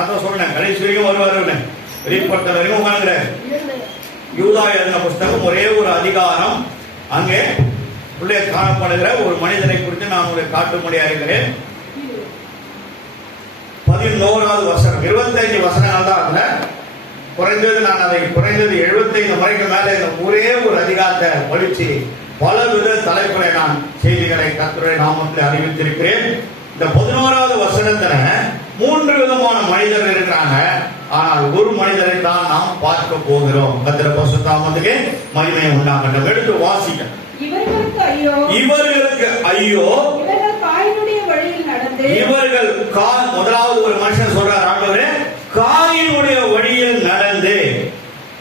அதான் சொன்னேன், கடைசி வரைக்கும் வருவாரு, வெளிப்படுத்த வரைக்கும் உட்காந்துக்கிற. யூதா எழுதின புஸ்தகம் ஒரே ஒரு அதிகாரம், அங்கே உள்ளே காணப்படுகிற ஒரு மனிதனை குறித்து நான் உங்களுக்கு காட்டும்படியா இருக்கிறேன். 11வது வசனம், 25 வசனங்கள் தான் அதுல. குறைந்தது நான் அதை குறைந்தது 75 முறைக்கு மேல இந்த ஒரே ஒரு அதிகாரத்தை படிச்சு பலவித தலைப்புகளை நான் செய்திகளை கர்த்தருடைய நாமத்தில் அறிவித்திருக்கிறேன். இந்த 11வது வசனத்துல 3 விதமான மனிதர்கள் இருக்கிறாங்க. ஆனால் ஒரு மனிதரை தான் நாம் பார்க்க போகிறோம். கர்த்தருடைய பரிசுத்த நாமத்துக்கு மகிமை உண்டாகட்டும். எடுத்து வாசிக்க. இவர்களுக்கு ஐயோ, இவர்களுக்கு ஐயோ, இவர்கள் காயினுடைய வழியில் நடந்து, இவர்கள் முதலாவது ஒரு மனுஷன் சொல்றார், ஆண்டவரே காயினுடைய வழியில் நடந்து.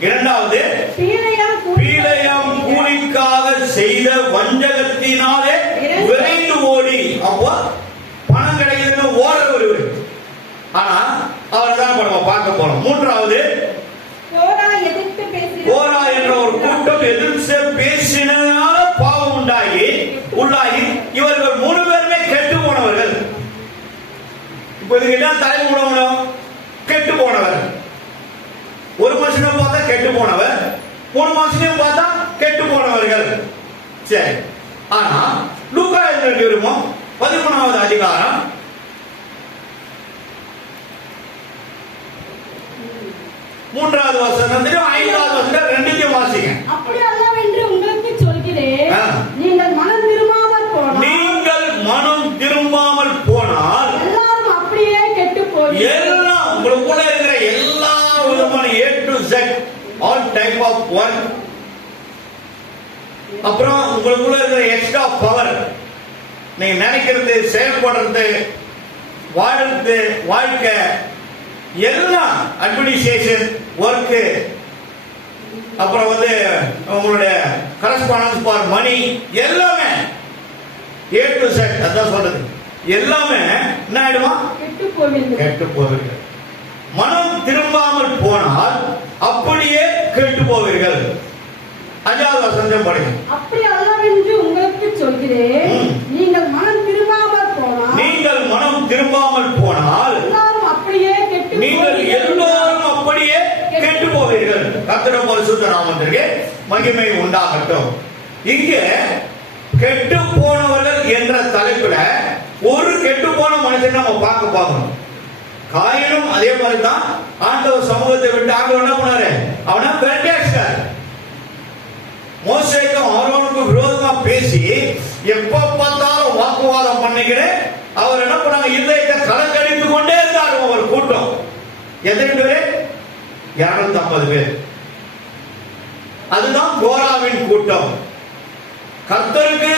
இரண்டாவது, பீலையாம் கூலிக்காக செய்த வஞ்சகத்தினாலே விரைந்து ஓடி. அப்போ பணம் கிடைக்குதுன்னு ஓட வருவது. ஆனா அவரை தான் நம்ம பார்க்க போறோம். மூன்றாவது, கோரா என்ற ஒரு கூட்டம் எதிர்த்து பேசினால பாவம் உள்ளாகி இவர்கள் 3 பேருமே கெட்டு போனவர்கள். இப்ப இதுக்கு என்ன தலைமை உணவணும்? கெட்டு போனவர். ஒரு மனுஷனை பார்த்தா கெட்டு போனவர், 3 மனுஷனையும் பார்த்தா கெட்டு போனவர்கள். சரி, ஆனா லூக்கா எழுதின விரும்பும் 13வது அதிகாரம் 3வது வசனம் 5வது வசனம் ரெண்டையும் வாசிங்க. அப்படி அல்லவென்று உங்களுக்கு சொல்கிறேன், நீங்கள் மனம் திரும்பாமல் போனால், நீங்கள் மனம் திரும்பாமல் போனால் எல்லாரும் அப்படியே கெட்டு போய், எல்லாம் உங்களுக்குள்ள இருக்கிற எல்லா விதமான A to Z all type of work, அப்புறம் உங்களுக்குள்ள இருக்கிற எக்ஸ்ட்ரா பவர், நீங்க நினைக்கிறது, செயல்படுறது, வாழ்றது, வாழ்க்கை எல்லாம் அட்மினிஸ்ட்ரேஷன் ஒர்க்கு, அப்புறம் உங்களுடைய கரஸ்பாண்டன்ஸ் ஃபார் மணி எல்லாமே A to Z. அதான் சொல்றது, எல்லாமே என்ன ஆயிடுமா? கெட்டு போவீர்கள். மனம் திரும்பாமல் போனால் அப்படியே கெட்டு போவீர்கள். 5வது வசனம் படிங்க. அப்படி அல்லவென்று உங்களுக்கு சொல்கிறேன், நீங்கள் மனம் திரும்பாமல் போனால், நீங்கள் மனம் திரும்பாமல் போனால் எல்லாரும் அப்படியே கெட்டு, நீங்கள் எல்லோரும் அப்படியே கெட்டு போவீர்கள். கர்த்தருடைய பரிசுத்த நாமத்திற்கு மகிமை உண்டாகட்டும். இங்கே கெட்டு போனவர்கள் என்ற தலைப்புல ஒரு கெட்டு போன மனுஷன் நம்ம பார்க்கணும். காயினும் அதே மாதிரி தான் ஆண்டவர் சமூகத்தை விட்டு ஆண்டவர் என்ன பண்ணாரு? அவனை விரட்டியாச்சார். மோசேக்கும் ஆரோனுக்கும் விரோதமா பேசி எப்ப பார்த்தாலும் வாக்குவாதம் பண்ணிக்கிறேன். அவர் என்ன பண்ணாங்க? இதயத்தை கலக்கடித்து கொண்டே இருந்தார். ஒரு கூட்டம் எத்தனை பேர்? 250 பேர். அதுதான் கோராவின் கூட்டம். கர்த்தருக்கு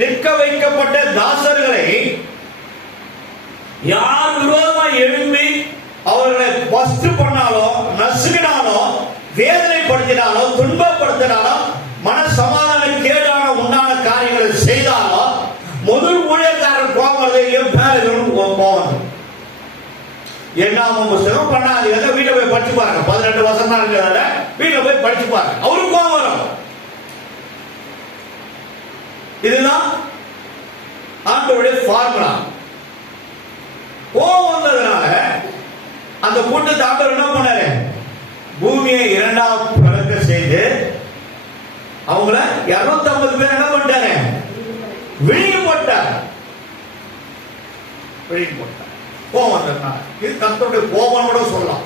நிற்க வைக்கப்பட்ட தாசர்களை யார் விரோதமா எழும்பி அவர்களை பஸ்ட் பண்ணாலோ, நசுக்கினாலோ, வேதனைப்படுத்தினாலோ, துன்பப்படுத்தினாலோ, மன சமாதான கேடான உண்டான காரியங்களை செய்தாலோ முதல் ஊழியக்காரர் கோபம் போவாங்க. என்னாம புத்தகம் பண்ணாதீங்க, வீட்டை போய் படிச்சு பாருங்க. 18 வருஷம் இருக்கிறதால வீட்டை போய் படிச்சு பாருங்க. அவருக்கு கோபம் வரும். இதுதான் ஆண்டவருடைய ஃபார்முலா. கோபம் வந்ததுனால அந்த கூட்டத்தை ஆண்டவர் என்ன பண்ணாரு? பூமியை 2ஆக பிளக்க செய்து அவங்கள 250 பேர் என்ன பண்ணிட்டாரு? விழுங்கி போட்டார். கோபம் வந்ததுனால இது கர்த்தருடைய கோபனோட சொல்லலாம்.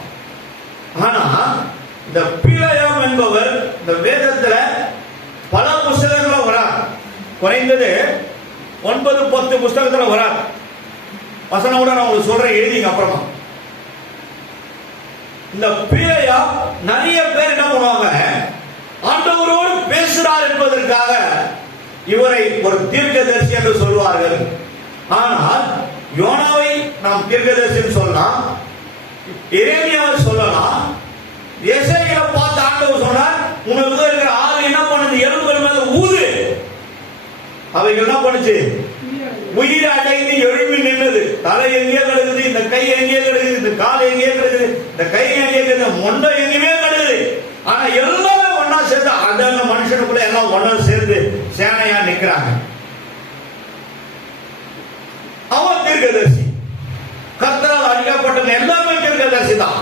ஆனா இந்த பீலையாம் என்பவர் இந்த வேதத்துல பல புஸ்தகங்கள வரார். குறைந்தது 9-10 புஸ்தகத்துல வரார். வசனம் கூட நான் உங்களுக்கு சொல்றேன், எழுதிங்க அப்புறமா. இந்த பீலையாம் நிறைய பேர் என்ன பண்ணுவாங்க? ஆண்டவரோடு பேசுறார் என்பதற்காக இவரை ஒரு தீர்க்கதரிசி என்று சொல்வார்கள். ஆனால் யோனாவை நாம் தீர்க்கதரிசி சொல்லலாம், எரேமியாவை சொல்லலாம். எசேக்கியேலை பார்த்து ஆண்டவர் சொன்னார், உனக்கு இருக்கிற ஆள் என்ன பண்ணுது? எலும்புகள் மேல ஊது. அவைகள் என்ன பண்ணுச்சு? உயிர் அடைந்து எழுப்பி நின்றது. தலை எங்கே கிடக்குது, இந்த கை எங்கே கிடக்குது, இந்த கால் எங்கே கிடக்குது, இந்த கை எங்கே கிடக்குது, மொண்டை எங்கேயுமே கிடக்குது. ஆனா எல்லாமே ஒன்னா சேர்ந்து அந்த மனுஷனுக்குள்ள எல்லாம் ஒன்னா சேர்ந்து சேனையா நிக்கிறாங்க. அவன் தீர்க்கதரிசி, கர்த்தரால் அழிக்கப்பட்ட எல்லாமே தீர்க்கதரிசி தான்.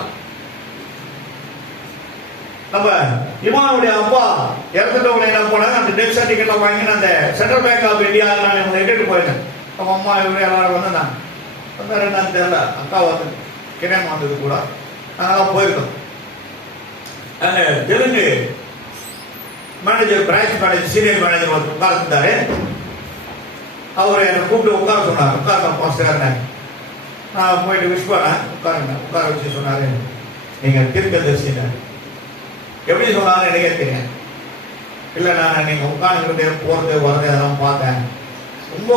நம்ம இமானுடைய அப்பா இறந்துட்டவங்க என்ன போனாங்க, அந்த டெத் சர்டிபிகேட் வாங்கி அந்த சென்ட்ரல் பேங்க் ஆஃப் இந்தியா நான் எட்டுட்டு போயிருந்தேன். அவங்க அம்மா இவங்க எல்லாரும் வந்திருந்தாங்க. என்னன்னு தெரியல, அக்கா வந்து கிரண் வந்தது கூட நாங்களாம் போயிருக்கோம். அங்கே Telugu manager, branch manager, senior manager உட்கார்ந்துட்டாரு. அவர் என்னை கூப்பிட்டு உட்கார சொன்னார். உட்கார்ந்தப்பா சார் நான் போயிட்டு விஷ் பண்ணேன். உட்கார வச்சு சொன்னாரு, நீங்க தீர்க்கதரிசி. எப்படி சொன்னாலும் எனக்கே தெரியும். இல்லை நான் நீங்க உட்கார்ந்து போறது வர்றது அதெல்லாம் பார்த்தேன். ரொம்ப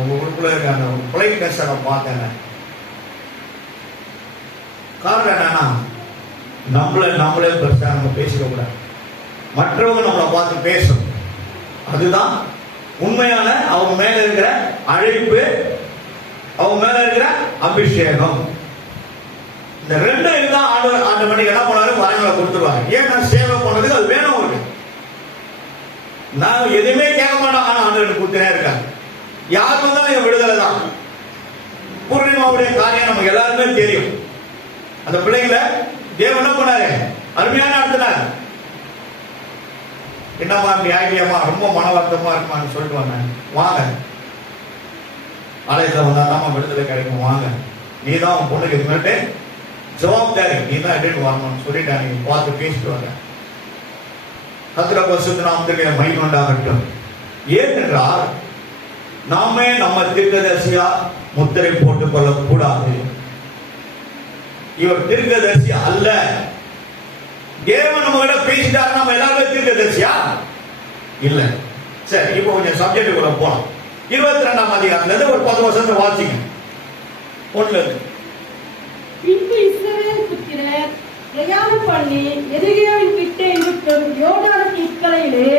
உங்களுக்குள்ள இருக்க அந்த பொலைட்னஸ் நான் பார்த்தேன். காரணம் என்னன்னா, நம்மளே பெருசா நம்ம பேசிக்க கூடாது. மற்றவங்க நம்மளை பார்த்து பேசணும். அதுதான் உண்மையான அவங்க மேல இருக்கிற அழைப்பு, அவங்க மேல இருக்கிற அபிஷேகம். இந்த ரெண்டு இதுதான் ஆண்டவன் என்ன பண்ணாரு, வரங்களை கொடுத்துருவாங்க. ஏன் நான் சேவை பண்ணதுக்கு அது வேணும் இருக்கு. நான் எதுவுமே கேட்க மாட்டோம், ஆனா ஆண்டவன் கொடுத்துனே இருக்காங்க. யார் வந்தாலும் என் விடுதலை தான். பூர்ணிமாவுடைய காரியம் நமக்கு எல்லாருமே தெரியும். அந்த பிள்ளைங்களை தேவன் என்ன பண்ணாரு, அருமையான நடத்தினார். என்னம்மா இப்படி ஆகியம்மா, ரொம்ப மன வருத்தமா இருக்குமான்னு சொல்லிட்டு வந்தேன். வாங்க ஆலயத்தில் வந்தாதான் விடுதலை கிடைக்கும், வாங்க. நீ தான் உன் பொண்ணுக்கு இது மேட்டு ஜவாப்தாரி, நீ தான் எடுத்து வரணும்னு சொல்லிட்டு நீங்க பார்த்து பேசிட்டு வர. கர்த்தருடைய பரிசுத்த நாமத்துக்கு மகிமை உண்டாகட்டும். ஏனென்றால் நாமே நம்ம தீர்க்கதரிசியா முத்திரை போட்டுக் கொள்ளக்கூடாது. இவர் தீர்க்கதரிசி அல்ல. தேவன் நம்ம கிட்ட பேசிட்டாரு, நம்ம எல்லாருமே தீர்க்கதரிசியா இல்ல. சரி, இப்போ கொஞ்சம் சப்ஜெக்டுக்குள்ள போலாம். 22ஆம் அதிகாரத்துல இருந்து ஒரு 10 வருஷத்தை வாசிங்க. ஒண்ணுல இருக்கு. பின்பு இஸ்ரவேல் புத்திரர் பிரயாணம் பண்ணி எதிரிகளின் கிட்டே இருக்கும் யோர்தானுக்கு இக்கரையிலே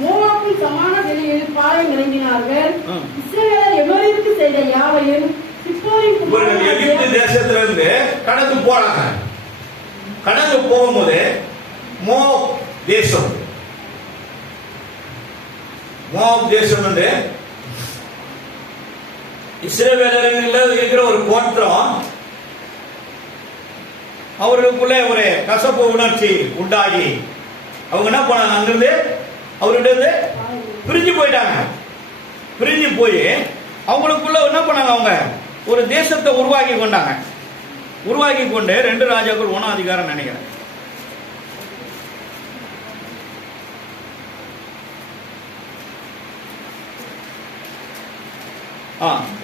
மோவாபின் சமான வெளியில் பாளையம் இறங்கினார்கள். இஸ்ரவேலர் எமோரியருக்கு செய்த யாவையும் சிப்போரின் இவர்கள் எகிப்து தேசத்திலிருந்து கடந்து போறாங்க. கடந்து போகும்போது மோவாப் தேசம் வந்து இஸ்ரவேலர்கள் இருக்கிற ஒரு கோத்திரம், அவர்களுக்குள்ள ஒரு கசப்பு உணர்ச்சி உண்டாகி அவங்க என்ன பண்ணாங்க, அங்கிருந்து அவர்கிட்ட பிரிஞ்சு போயிட்டாங்க. பிரிஞ்சு போய் அவங்களுக்குள்ள என்ன பண்ணாங்க, அவங்க ஒரு தேசத்தை உருவாக்கி கொண்டாங்க. உருவாக்கி கொண்டு 2 ராஜாக்கள் 1 அதிகாரம் நினைக்கிறேன்.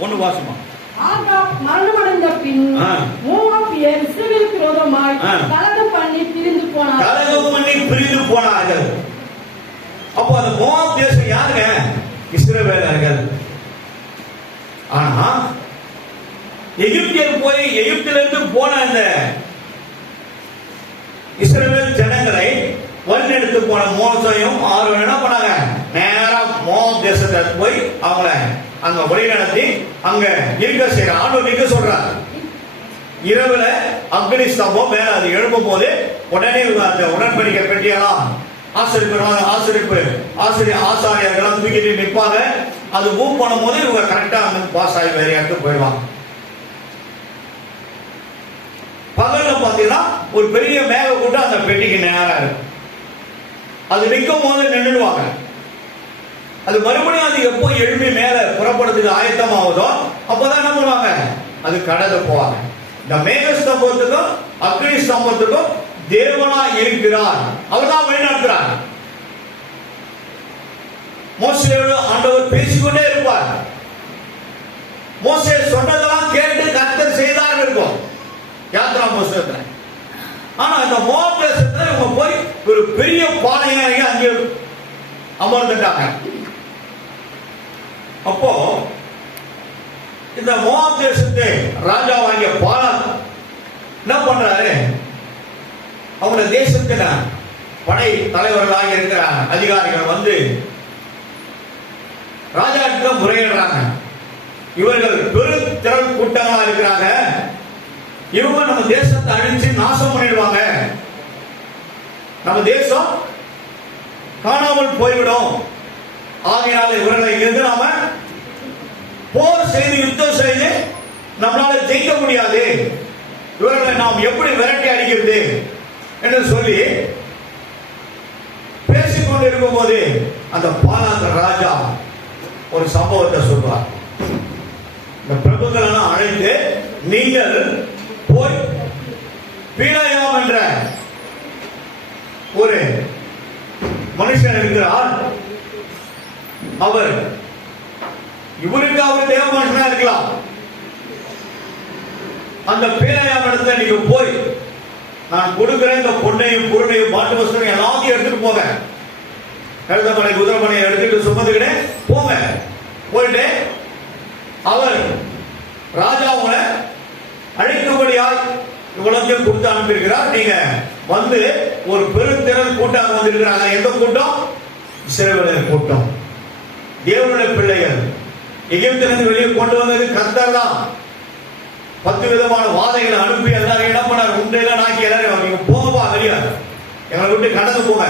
ஒன்னு வாசமா. ஆகாப் மரணமடைந்த பின் மோவாபியர் இஸ்ரவேலுக்கு விரோதமாய் கலகம் பண்ணி பிரிந்து போனார்கள். அப்போ அந்த மோவாப் தேசம் யாருங்க? இஸ்ரவேலர்கள். ஆனா எகிப்தியர் போய் எகிப்திலிருந்து போன அந்த இஸ்ரவேல் ஜனங்களை வழிநடத்து போன மோசையும் ஆரோனும் என்ன பண்ணாங்க, நேரா மோவாப் தேசத்தை போய் அவங்கள அங்க வழிநடத்தி அங்க இருக்க செய்யற ஆண்டவர் நிக்க சொல்றார். இரவுல அக்னி ஸ்தம்பம் மேல அது எழுப்பும் போது உடனே அந்த உடன்படிக்கை பெட்டியெல்லாம் ஆசாரியர்கள்லாம் தூக்கிட்டு நிற்பாங்க. அது மூவ் பண்ணும் போது இவங்க கரெக்டா அங்க பாஸ் ஆகி வேற இடத்துக்கு போயிடுவாங்க. பகல்ல பாத்தீங்கன்னா ஒரு பெரிய மேக கூட்டம் அந்த பெட்டிக்கு நேரா இருக்கு. அது நிற்கும் போது நின்றுடுவாங்க. அது மறுபடியும் அது எப்போ எழுப்பி மேல புறப்படுறதுக்கு ஆயத்தமாவதோ அப்பதான் என்ன பண்ணுவாங்க, அது கடந்து போவாங்க. இந்த மேக ஸ்தம்பத்துக்கும் அக்னி ஸ்தம்பத்துக்கும் தேவனா இருக்கிறார், அவர் தான் வழி நடத்துறார். மோசேயோடு ஆண்டவர் பேசிக்கொண்டே இருப்பார். மோசே சொன்னதெல்லாம் கேட்டு கர்த்தர் செய்தார் இருக்கும் யாத்ரா புஸ்தகத்துல. ஆனா இந்த மோவாப் தேசத்துல இவங்க போய் ஒரு பெரிய பாளையம் அங்கே அமர்ந்துட்டாங்க. அப்போ இந்த மோவாப் தேசத்தை ராஜாவாகிய பாலாக் என்ன பண்றாரு, அவங்க தேசத்தின படை தலைவர்களாக இருக்கிற அதிகாரிகள் வந்து ராஜாவுக்கு முறையிடுறாங்க. இவர்கள் பெருந்திரள் கூட்டங்களா இருக்கிறாங்க, இவங்க நம்ம தேசத்தை அழிச்சு நாசம் பண்ணிடுவாங்க, நம்ம தேசம் காணாமல் போய்விடும். ஆகையால இவர்களை இருந்து நாம போர் செய்து யுத்தம் செய்து நம்மளால ஜெயிக்க முடியாது. இவர்களை நாம் எப்படி விரட்டி அடிக்கிறது என்று சொல்லி பேசிக்கொண்டிருக்கும் போது அந்த பாலாந்த ராஜா ஒரு சம்பவத்தை சொல்வார். இந்த பிரபுக்கள் எல்லாம் அழைத்து, நீங்கள் போய் பீலாயாம் என்ற ஒரு மனுஷன் இருக்கிறார், அவர் இவருக்கு அவர் தேவ மனுஷனா இருக்கலாம், அந்த பீலாயாம் இடத்துல நீங்க போய் நான் கொடுக்கிற இந்த பொண்ணையும் பொருளையும் மாட்டு வஸ்திரம் எல்லாத்தையும் எடுத்துட்டு போங்க, கழுதமலை குதிரைமலையை எடுத்துட்டு சுமந்துக்கிட்டே போங்க. போயிட்டு அவர் ராஜா உங்களை அழைக்கும்படியால் இவ்வளத்தையும் கொடுத்து அனுப்பியிருக்கிறார். நீங்க வந்து ஒரு பெருந்திரள் கூட்டம் வந்திருக்கிறாங்க. எந்த கூட்டம்? இஸ்ரவேலர் கூட்டம். தேவனுடைய பிள்ளைகள் எகிப்திலிருந்து வெளியே கொண்டு வந்தது கர்த்தர் தான். 10 விதமான வாதைகளை அனுப்பி எல்லாரும் என்ன பண்ணார்? உண்டையெல்லாம் நாக்கி எல்லாரும் நீங்க போகப்பா வெளியே, எங்களை விட்டு கடந்து போங்க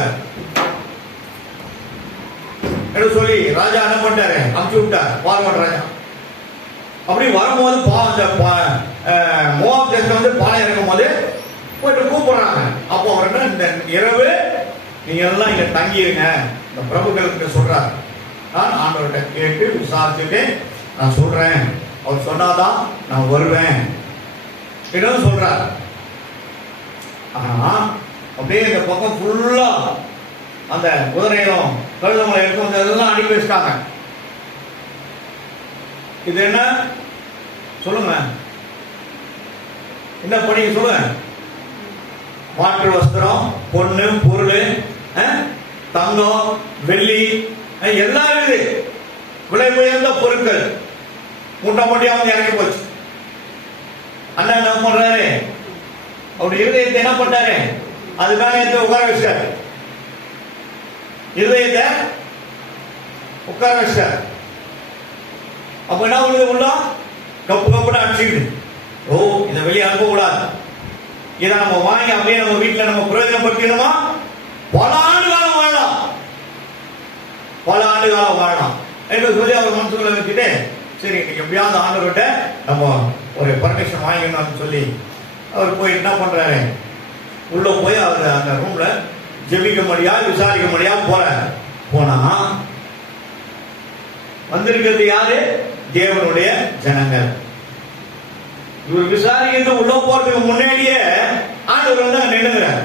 என்று சொல்லி ராஜா என்ன பண்ணாரு? அனுப்பிச்சு விட்டார் பார்வன் ராஜா. அப்படி வரும்போது மோவாப் தேசம் வந்து பாலை இறக்கும் போது போயிட்டு கூப்பிடுறாங்க. அப்போ அவர் என்ன, இந்த இரவு நீங்க எல்லாம் இங்க தங்கிருங்க இந்த பிரபுக்களுக்கு சொல்றாரு. நான் ஆண்டவர்கிட்ட கேட்டு விசாரிச்சுட்டு நான் சொல்றேன், அவர் சொன்னாதான் நான் வருவேன் என்று சொல்றார். ஆனா அப்படியே இந்த பக்கம் ஃபுல்லா அந்த குதிரையும் கழுதமலை இருக்கும் எல்லாம் அனுப்பி வச்சிட்டாங்க. இது என்ன சொல்லுங்க, என்ன பண்ணி சொல்லுங்க? மாற்று வஸ்திரம், பொண்ணு, பொருள், தங்கம், வெள்ளி எல்லாம் இருக்குது. விலை உயர்ந்த பொருட்கள் முட்டை முட்டியாவது இறங்கி போச்சு. அண்ணா என்ன பண்றாரு? அவருடைய இருதயத்தை என்ன பண்றாரு? அது மேல உட்கார வச்சாரு. இருதயத்தை உட்கார வச்சார். அப்ப என்ன பண்ணுது? உள்ள கப்பு கப்புன்னு அடிச்சுக்கிட்டு, ஓ இதை வெளியே அனுப்ப கூடாது, இதை நம்ம வாங்கி அப்படியே நம்ம வீட்டில் நம்ம பிரயோஜனப்படுத்தினோமா பல ஆண்டு காலம் வாழலாம், பல ஆண்டு காலம் வாழலாம் என்று சொல்லி அவர் மனசுக்குள்ள வச்சுட்டு, சரி எப்படியாவது ஆண்டவர்கிட்ட நம்ம ஒரு பர்மிஷன் வாங்கிக்கணும்னு சொல்லி அவர் போய் என்ன பண்றாரு? உள்ள போய் அவர் அந்த ரூம்ல ஜெபிக்க முடியா விசாரிக்க முடியா போனா வந்திருக்கிறது யாரு? தேவனுடைய ஜனங்கள். இவர் விசாரிக்கிறது உள்ள போறதுக்கு முன்னாடியே ஆண்டவர் வந்து அங்க நின்னுங்கிறார்.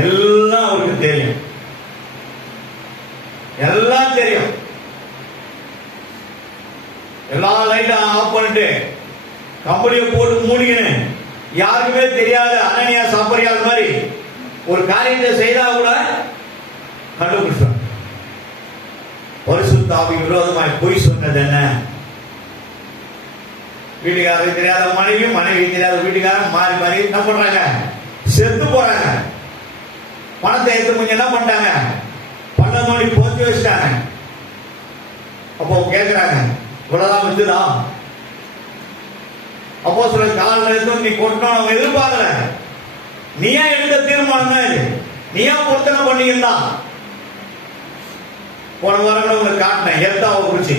எல்லாம் அவருக்கு தெரியும், எல்லாம் தெரியும். எல்லா லைட்டும் ஆஃப் பண்ணிட்டு கம்பெனியை போட்டு மூடிக்கணும். யாருக்குமே தெரியாது. அனனியா சப்பரியால் மாதிரி ஒரு காரியத்தை செய்தா கூட கண்டுபிடிச்சார். பரிசுத்த ஆவிக்கு விரோதமாய் பொய் சொன்னது என்ன? வீட்டுக்காரருக்கு தெரியாத மனைவி, மனைவி தெரியாத வீட்டுக்காரன் மாறி மாறி என்ன பண்றாங்க? செத்து போறாங்க. பணத்தை எடுத்து கொஞ்சம் என்ன பண்ணிட்டாங்க? பணம் நோண்டி போச்சு வச்சுட்டாங்க. அப்போ கேட்கிறாங்க, இவ்வளவுதான் வித்துதா? அப்போ சொல்ல காலில் எடுத்து நீ கொட்டணும் அவங்க எதிர்பார்க்கல. நீயா எடுத்த தீர்மானம் தான் இது. நீயா பொருத்தனை பண்ணியிருந்தா போன வாரம் உங்களுக்கு காட்டினேன் எத்தாவை குறிச்சு.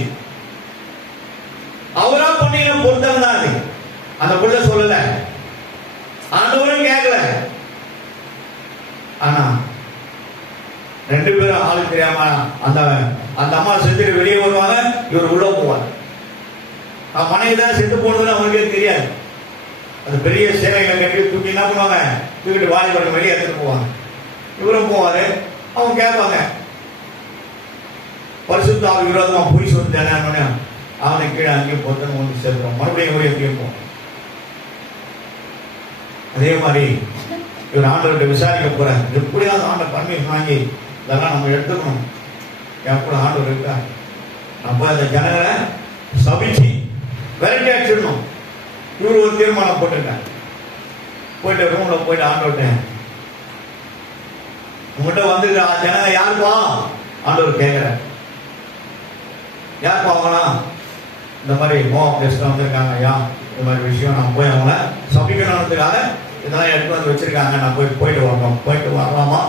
அவரா பண்ணின பொருத்தனை தான் அது. அந்த புள்ள சொல்லல, ஆண்டவரும் கேட்கல. ஆனா 2 பேரும் ஆளு தெரியாம அந்த அம்மா செத்துட்டு வெளியே வருவாங்க, இவர் உள்ள போவார். மனைவி தான் செத்து போனதுன்னு அவங்களுக்கே தெரியாது. அது பெரிய சேவைகளை கட்டி தூக்கி என்ன பண்ணுவாங்க? தூக்கிட்டு வாலிபர்கள் வெளியே எடுத்துட்டு போவாங்க. இவரும் போவாரு. அவங்க கேட்பாங்க, பரிசுத்த ஆவி விரோதமா பொய் சொல்லிட்டானே, அவனை கீழே அங்கேயும் பொருத்தனை ஒன்று சேர்க்கிறோம், மறுபடியும் ஒரு எங்கேயும் போவோம். அதே மாதிரி இவர் ஆண்டவர்கிட்ட விசாரிக்க போறார். எப்படியாவது ஆண்டவர் பர்மிஷன் வாங்கி இதெல்லாம் நம்ம எடுத்துக்கணும். எப்படி ஆண்டவர் இருக்கா? நம்ம அந்த ஜனங்களை சபிச்சு விரட்டி அடிச்சிடணும். இவர் ஒரு தீர்மானம் போட்டிருக்காங்க. போயிட்டு ரூம்ல போயிட்டு ஆண்டவர்கிட்ட, உங்கள்கிட்ட வந்து ஜனங்க யாருப்பா? ஆண்டவர் கேட்கிற, யாருப்பா அவங்களா? இந்த மாதிரி மோவாப் தேசத்துல வந்திருக்காங்க ஐயா, இந்த மாதிரி விஷயம் நான் போய் அவங்கள சபிக்கணும்ன்றதுக்காக இதெல்லாம் எடுத்து வந்து வச்சிருக்காங்க, நான் போயிட்டு வரணும். போயிட்டு வரலாமா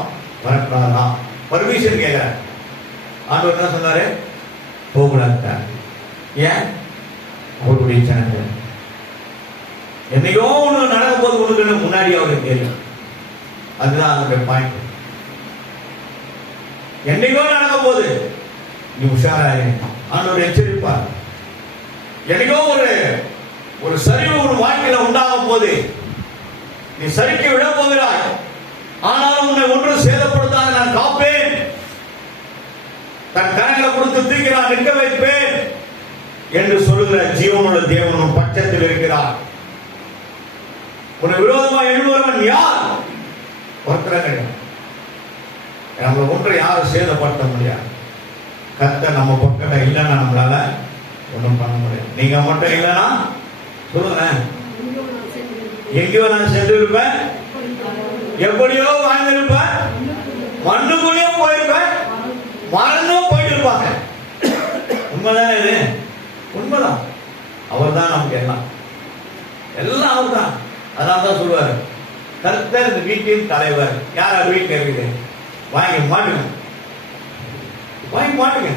வரக்கூடாதா? பர்மிஷன் கேட்கிறேன். ஆண்டவர் என்ன சொன்னாரு? போகக்கூடாது. ஏன்? அவருடைய ஜனங்கள் என்னையோ ஒண்ணு நடக்கும் போது உனக்கு முன்னாடி அவருக்கு தெரியும். அதுதான் அதனுடைய பாயிண்ட். என்னைக்கோ நடக்கும் போது நீ உஷாராக ஆண்டவர் எச்சரிப்பார். என்னைக்கோ ஒரு சரிவு ஒரு வாழ்க்கையில உண்டாகும் போது நீ சரிக்கு விட போகிறாய், ஆனாலும் உன்னை ஒன்றும் சேதப்படுத்தாத நான் காப்பேன், தன் கரங்களை கொடுத்து தூக்கி நான் நிற்க வைப்பேன் என்று சொல்லுகிற ஜீவனுள்ள தேவனும் பட்சத்தில் இருக்கிறார். உன்னை விரோதமாக எழுதுகிறவன் யார்? ஒருத்தரங்க. நம்ம ஒன்றை யாரும் சேதப்படுத்த முடியாது. கர்த்தர் நம்ம பக்கத்துல இல்லைன்னா நம்மளால ஒன்றும் பண்ண முடியாது. நீங்க மட்டும் இல்லைன்னா சொல்லுங்க, எங்கேயோ நான் சென்று இருப்பேன், எப்படியோ வாழ்ந்திருப்பேன், மண்ணுக்குள்ளேயும் போயிருப்பேன், மறந்தும் போயிட்டு இருப்பாங்க. உண்மைதானே இது? உண்மைதான். அவர் தான் நமக்கு எல்லாம் எல்லாம் அவர் தான். அதான் தான் சொல்லுவார், கர்த்தர் இந்த வீட்டின் தலைவர். யார் அது வீட்டில் இருக்குது? வாங்கி மாட்டுங்க, வாங்கி மாட்டுங்க.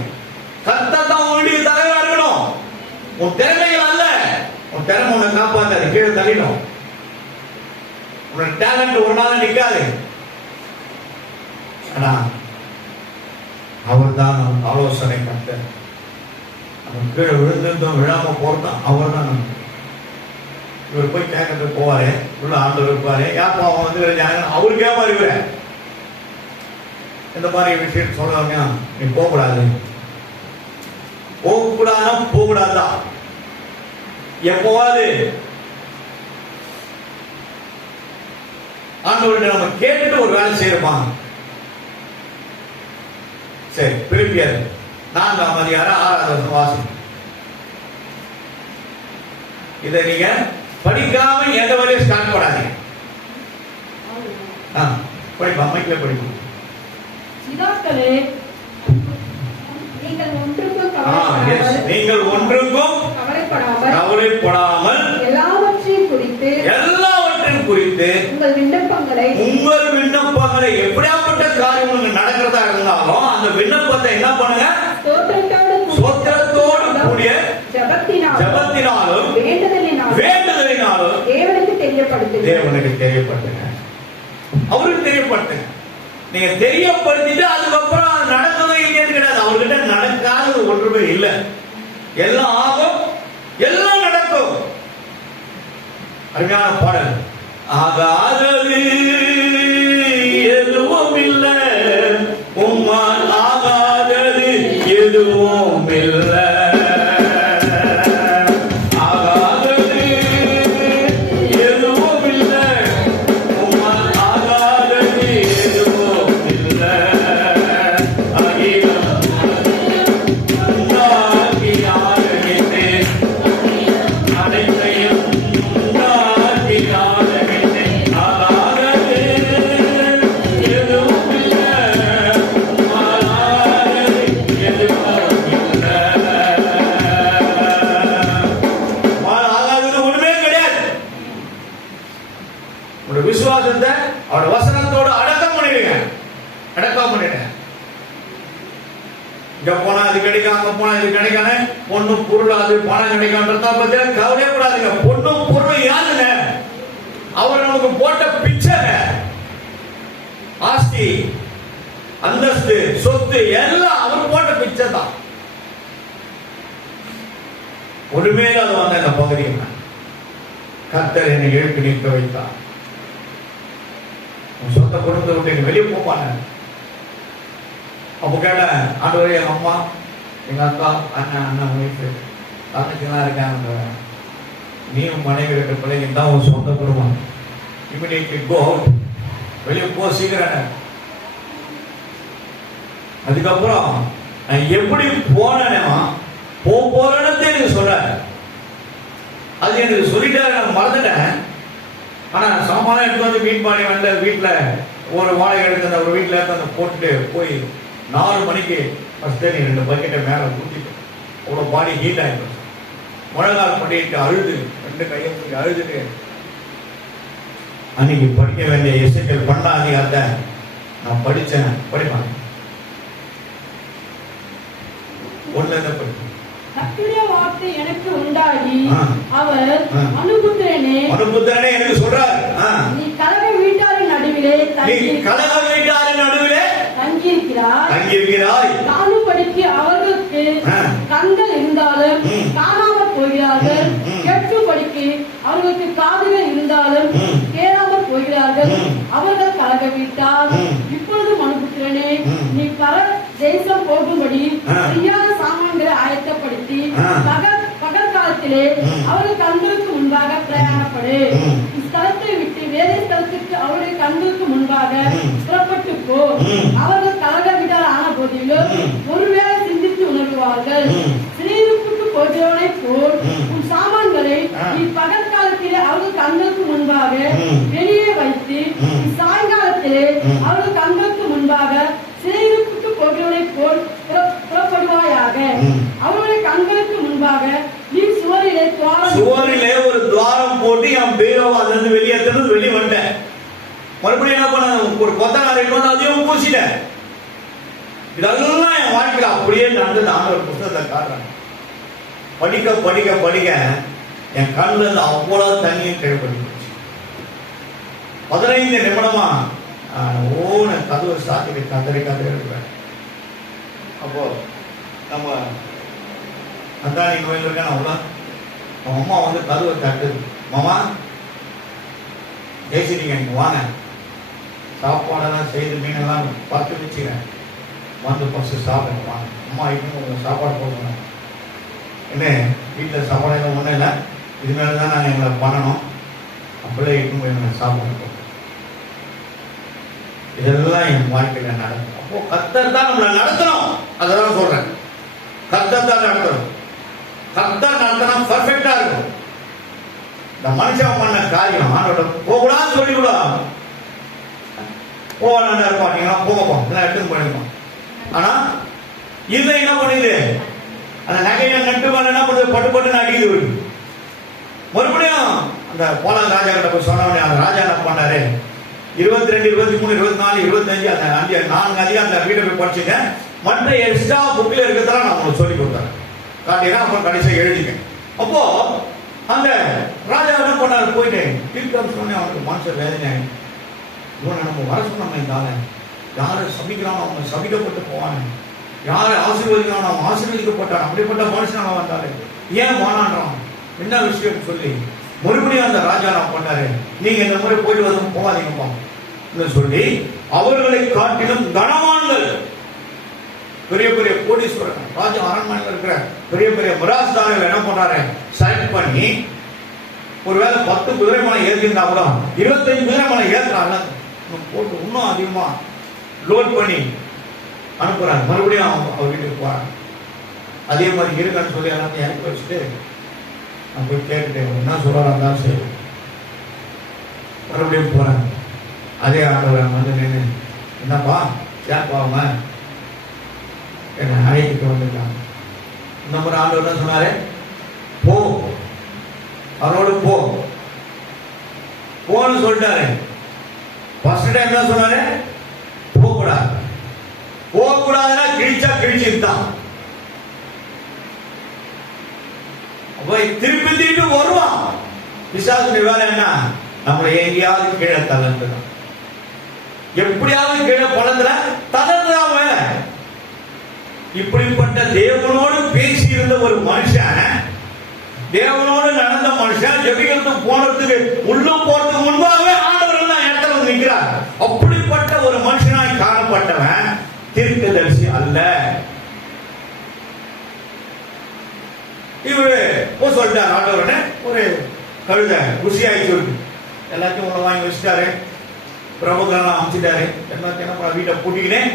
கர்த்தர் தான் உன்னுடைய தலைவராக இருக்கணும். உன் திறமைகள் அல்ல. உன் திறமை உன்னை காப்பாற்றாது, கீழே தள்ளிடும். உன்னோட டேலண்ட் ஒரு நாள் நிற்காது. ஆனா அவர் தான் நமக்கு ஆலோசனை கர்த்தர். நம்ம கீழே விழுந்திருந்தோம், விழாம போறதான் அவர் தான் நமக்கு. இவர் போய் கேட்கறதுக்கு போவாரு, உள்ள ஆண்டவர் இருப்பாரு, யாப்பா அவன் வந்து அவருக்கே மாதிரி இந்த மாதிரி விஷயம் சொல்றவங்க நீ போகக்கூடாது, போகக்கூடாதுதான். எப்போவாது ஆண்டவர்கிட்ட நம்ம கேட்டுட்டு ஒரு வேலை செய்யறோமா? சரி, பிலிப்பியர் 4ஆம் அதிகாரம் 6வது வசனம் வாசி. இதை நீங்க படிக்காம எந்த வரையும் ஸ்டார்ட் பண்ணாதீங்க. படிப்பா, அமைக்கல படிப்போம். பிதாக்களே, நீங்கள் ஒன்றுக்கும் கவலைப்படாமல் எல்லாவற்றையும் குறித்து உங்கள் விண்ணப்பங்களை எப்படியாப்பட்ட காரியம் உங்களுக்கு நடக்கிறதா இருந்தாலும் அந்த விண்ணப்பத்தை என்ன பண்ணுங்க? ஸ்தோத்திரத்தோடு கூடிய ஜெபத்தினாலும் வேண்டுதலினாலும் தேவனுக்கு தெரியப்படுத்துங்க, அவருக்கு தெரியப்படுத்துங்க. நீங்க தெரியப்படுத்திட்டு அதுக்கப்புறம் அது நடந்ததே இல்லைன்னு கிடையாது. அவர்கிட்ட நடக்காதது ஒன்றுமே இல்லை. எல்லாம் ஆகும், எல்லாம் நடக்கும். அருமையான பாடல். ஆகாதது எதுவும் இல்லை, உம்மால் ஆகாதது எதுவும் இல்லை. விசுவாசத்தை அவருடைய வசனத்தோடு அடக்கம் பண்ணிடுங்க, அடக்கம் பண்ணிடுங்க. இங்க போனா அது கிடைக்கும், அங்க போனா இது கிடைக்காது, பொண்ணும் பொருளாது பணம் கிடைக்கான்றதா பத்தி கவலைப்படாதுங்க. பொண்ணும் பொருளும் யாருங்க? அவர் நமக்கு போட்ட பிச்சை, ஆஸ்தி அந்தஸ்து சொத்து எல்லாம் அவர் போட்ட பிச்சை தான். ஒருமே அது வந்த இந்த பகுதியில் கர்த்தர் என்னை எழுப்பி நிற்க வைத்தார். சொந்த குடும்பத்தை விட்டு வெளியே போப்பாங்க. அப்போ கேட்ட ஆண்டவரே, எங்க அம்மா, எங்க அக்கா, அண்ணன் ஒய்ஃபு, தங்கச்சிலாம் இருக்காங்க, நீயும் மனைவி ரெண்டு பிள்ளைங்க தான் உன் சொந்த குடும்பம். இமிடியேட்லி கோ அவுட், வெளியே போ சீக்கிரம். அதுக்கப்புறம் நான் எப்படி போனேன்னா போறேன்னு எனக்கு சொல்ற, அது எனக்கு சொல்லிட்டாரு, நான் மறந்துட்டேன். ஆனா சாமான எடுத்து வந்து மீன் பாடி வந்து வீட்டுல ஒரு வாழை எடுத்து ஒரு வீட்டுல இருந்து போட்டுட்டு போய் 4 மணிக்கு ஃபர்ஸ்ட் நீ 2 பக்கெட்டை மேல ஊற்றிட்டு அவ்வளோ பாடி ஹீட் ஆகிடும். முழங்கால் பண்ணிட்டு அழுது 2 கையை அழுதுட்டு அன்னைக்கு படிக்க வேண்டிய எஸ்ஐக்கள் பண்ண அதிகாரத்தை நான் படிச்சேன். படிப்பாங்க கர்த்தருடைய வார்த்தை எனக்கு உண்டாயிற்று. உண்டாகி அவர் மனுபுத்திரனே என்று சொல்றார். நீ கலக வீட்டாரின் நடுவிலே தங்கியிருக்கிறாய். காணும்படிக்கு அவர்களுக்கு கண்கள் இருந்தாலும் காணாமல் போகிறார்கள், கேட்கும்படிக்கு அவர்களுக்கு காதுகள் இருந்தாலும் கேளாமல் போகிறார்கள். அவர்கள் கலக வீட்டார். இப்பொழுது மனுபுத்திரனே, நீ பர தேசம் போகும்படி சரியான சாமான்களை ஆயத்தப்படுத்தி பகற்காலத்திலே அவர்கள் கண்களுக்கு முன்பாக பிரயாணப்படு. இஸ்தலத்தை விட்டு வேற ஸ்தலத்துக்கு அவருடைய கண்களுக்கு முன்பாக புறப்பட்டு போ. அவர்கள் கலக வீட்டார் ஆன போதிலும் ஒருவேளை சிந்தித்து உணர்வார்கள். சிறையிருப்புக்கு போகிறவனை போல் உன் சாமான்களை நீ பகற்காலத்திலே அவர்கள் கண்களுக்கு முன்பாக வெளியே வைத்து சாயங்காலத்திலே அவர்கள் கண்களுக்கு முன்பாக சிறையிருப்புக்கு போகிறவனை போல் புறப்படுவாயாக. அவருடைய கண்களுக்கு முன்பாக நீ சுவரிலே ஒரு துவாரம் போட்டு என் பீரோவா இருந்து வெளியே வந்தேன். மறுபடியும் என்ன பண்ண, ஒரு கொத்தனாரை கொண்டு அதையும் பூசிட்டேன். இதெல்லாம் என் வாழ்க்கையில் அப்படியே நடந்தது. ஆண்டவர் புத்தகத்தை காட்டுறாங்க. படிக்க படிக்க படிக்க என் கண்ணுல இருந்து அவ்வளவு தண்ணியும் கேள்விப்பட்டு 15 நிமிடமா கதவை சாத்தி கதறி இருப்பேன். அப்போ நம்ம அந்தாணி கோயில் இருக்க அவ்வளோ அவன் அம்மா வந்து கதவை தட்டுது. மாமா ஜெயிச்சு நீங்க இங்க வாங்க, சாப்பாடெல்லாம் செய்து மீனெல்லாம் பார்த்து வச்சுக்கிறேன், வந்து ஃபஸ்ட்டு சாப்பிடுங்க வாங்க. அம்மா இன்னும் உங்களுக்கு சாப்பாடு போடணும். என்ன வீட்டில் சாப்பாடு எல்லாம் ஒன்றும் இல்லை, இது மேலே தான் நாங்கள் எங்களை பண்ணணும். அப்படியே இன்னும் போய் நாங்கள் சாப்பாடு போடுறோம். இதெல்லாம் என் வாழ்க்கையில் நடக்கும். அப்போ கர்த்தர் தான் நம்மளை நடத்தணும். அதெல்லாம் சொல்றேன், கர்த்தர் தான் நடத்தணும். கர்த்தர் நடத்தினா பர்ஃபெக்டா இருக்கும். இந்த மனுஷன் பண்ண காரியம் ஆனோட போகக்கூடாதுன்னு சொல்லிவிடும். போகலான்னு இருப்பான், நீங்க போகப்போம் எல்லாம் எடுத்து பண்ணிப்போம். ஆனா இதை என்ன பண்ணுது, அந்த நகையை நட்டு மேல என்ன பண்ணுது, பட்டு பட்டு அடிக்குது வருது. மறுபடியும் அந்த போலாங் ராஜா கிட்ட போய் சொன்னவனே, அந்த ராஜா என்ன பண்ணாரு, 22, 23, 24, 25 அந்த 4 அதிகம் அந்த வீட்டை போய் படிச்சுங்க. மற்ற எக்ஸ்ட்ரா புக்ல இருக்கிறதெல்லாம் நான் உங்களுக்கு சொல்லி கொடுத்தேன். காட்டினா அப்புறம் கடைசியாக எழுதிங்க. அப்போ அந்த ராஜா என்ன பண்ணாரு, போயிட்டு தீர்க்கம் சொன்னே அவனுக்கு மனசு வேதனை. இவனை நம்ம வர சொன்னோம், இந்த ஆளை யாரை சபிக்கிறானோ அவங்க சபிக்கப்பட்டு போவானே, யாரை ஆசீர்வதிக்கிறானோ அவன் ஆசீர்வதிக்கப்பட்டான். அப்படிப்பட்ட மனுஷன் அவன் வந்தாரு, ஏன் வானான்றான், என்ன விஷயம் சொல்லி மறுபடியும் அந்த ராஜா நான் பண்ணாரு, நீங்க இந்த முறை போயிட்டு வந்து போகாதீங்கப்பா சொல்லி அவர்களை காட்டிலும் கனவான்கள், பெரிய பெரிய கோடீஸ்வரன், ராஜா அரண்மனையில் இருக்கிற பெரிய பெரிய மிராஸ்தார்கள் என்ன பண்றாரு, செலக்ட் பண்ணி ஒருவேளை 10 குதிரை மலை ஏற்றிருந்தா கூட 25 குதிரை மலை ஏற்றாங்க போட்டு இன்னும் அதிகமா லோட் பண்ணி அனுப்புறாங்க. மறுபடியும் அவர் வீட்டுக்கு போறாங்க. அதே மாதிரி இருக்கான்னு சொல்லி எல்லாத்தையும் இறக்கி வச்சுட்டு நான் போய் கேட்டுட்டேன், என்ன சொல்றாங்க சரி. மறுபடியும் போறாங்க. அதே ஆண்டவர் வந்து நின்று, என்னப்பா ஏன்பா அவன் என்னை அழைத்துட்டு வந்துட்டாங்க. இந்த முறை ஆண்டவர் என்ன சொன்னாரு, போ அவரோடு போன்னு சொல்லிட்டாரு. ஃபர்ஸ்ட் டைம் என்ன சொன்னாரு, போகக்கூடாதுன்னா கிழிச்சுதான். திருப்பி திருப்பி வருவான். பிசாசுடைய வேலை என்ன, நம்மளை எங்கேயாவது கீழே தளர்ந்துதான், எப்படியாவது கீழே பழத்துல தளர்ந்துதான் வேலை. இப்படிப்பட்ட தேவனோடு பேசி இருந்த ஒரு மனுஷன், தேவனோடு நடந்த மனுஷன் ஜெபிக்கிறதுக்கு போனதுக்கு உள்ளும் போறதுக்கு முன்பாகவே ஆண்டவர்கள் தான் இடத்துல வந்து நிற்கிறார். அப்படிப்பட்ட ஒரு மனுஷனாய் காணப்பட்டவன் தீர்க்கதரிசி அல்ல. இவரு சொல்லிட்டார் ஆண்டவரனே, ஒரு கழுதை ருசியாயிச்சு இருக்கு, எல்லாத்தையும் உள்ள வாங்கி வச்சுட்டாரு, பிரபுக்கெல்லாம் அமைச்சிட்டாரு, எல்லாத்தையும் என்ன வீட்டை பூட்டிக்கினேன்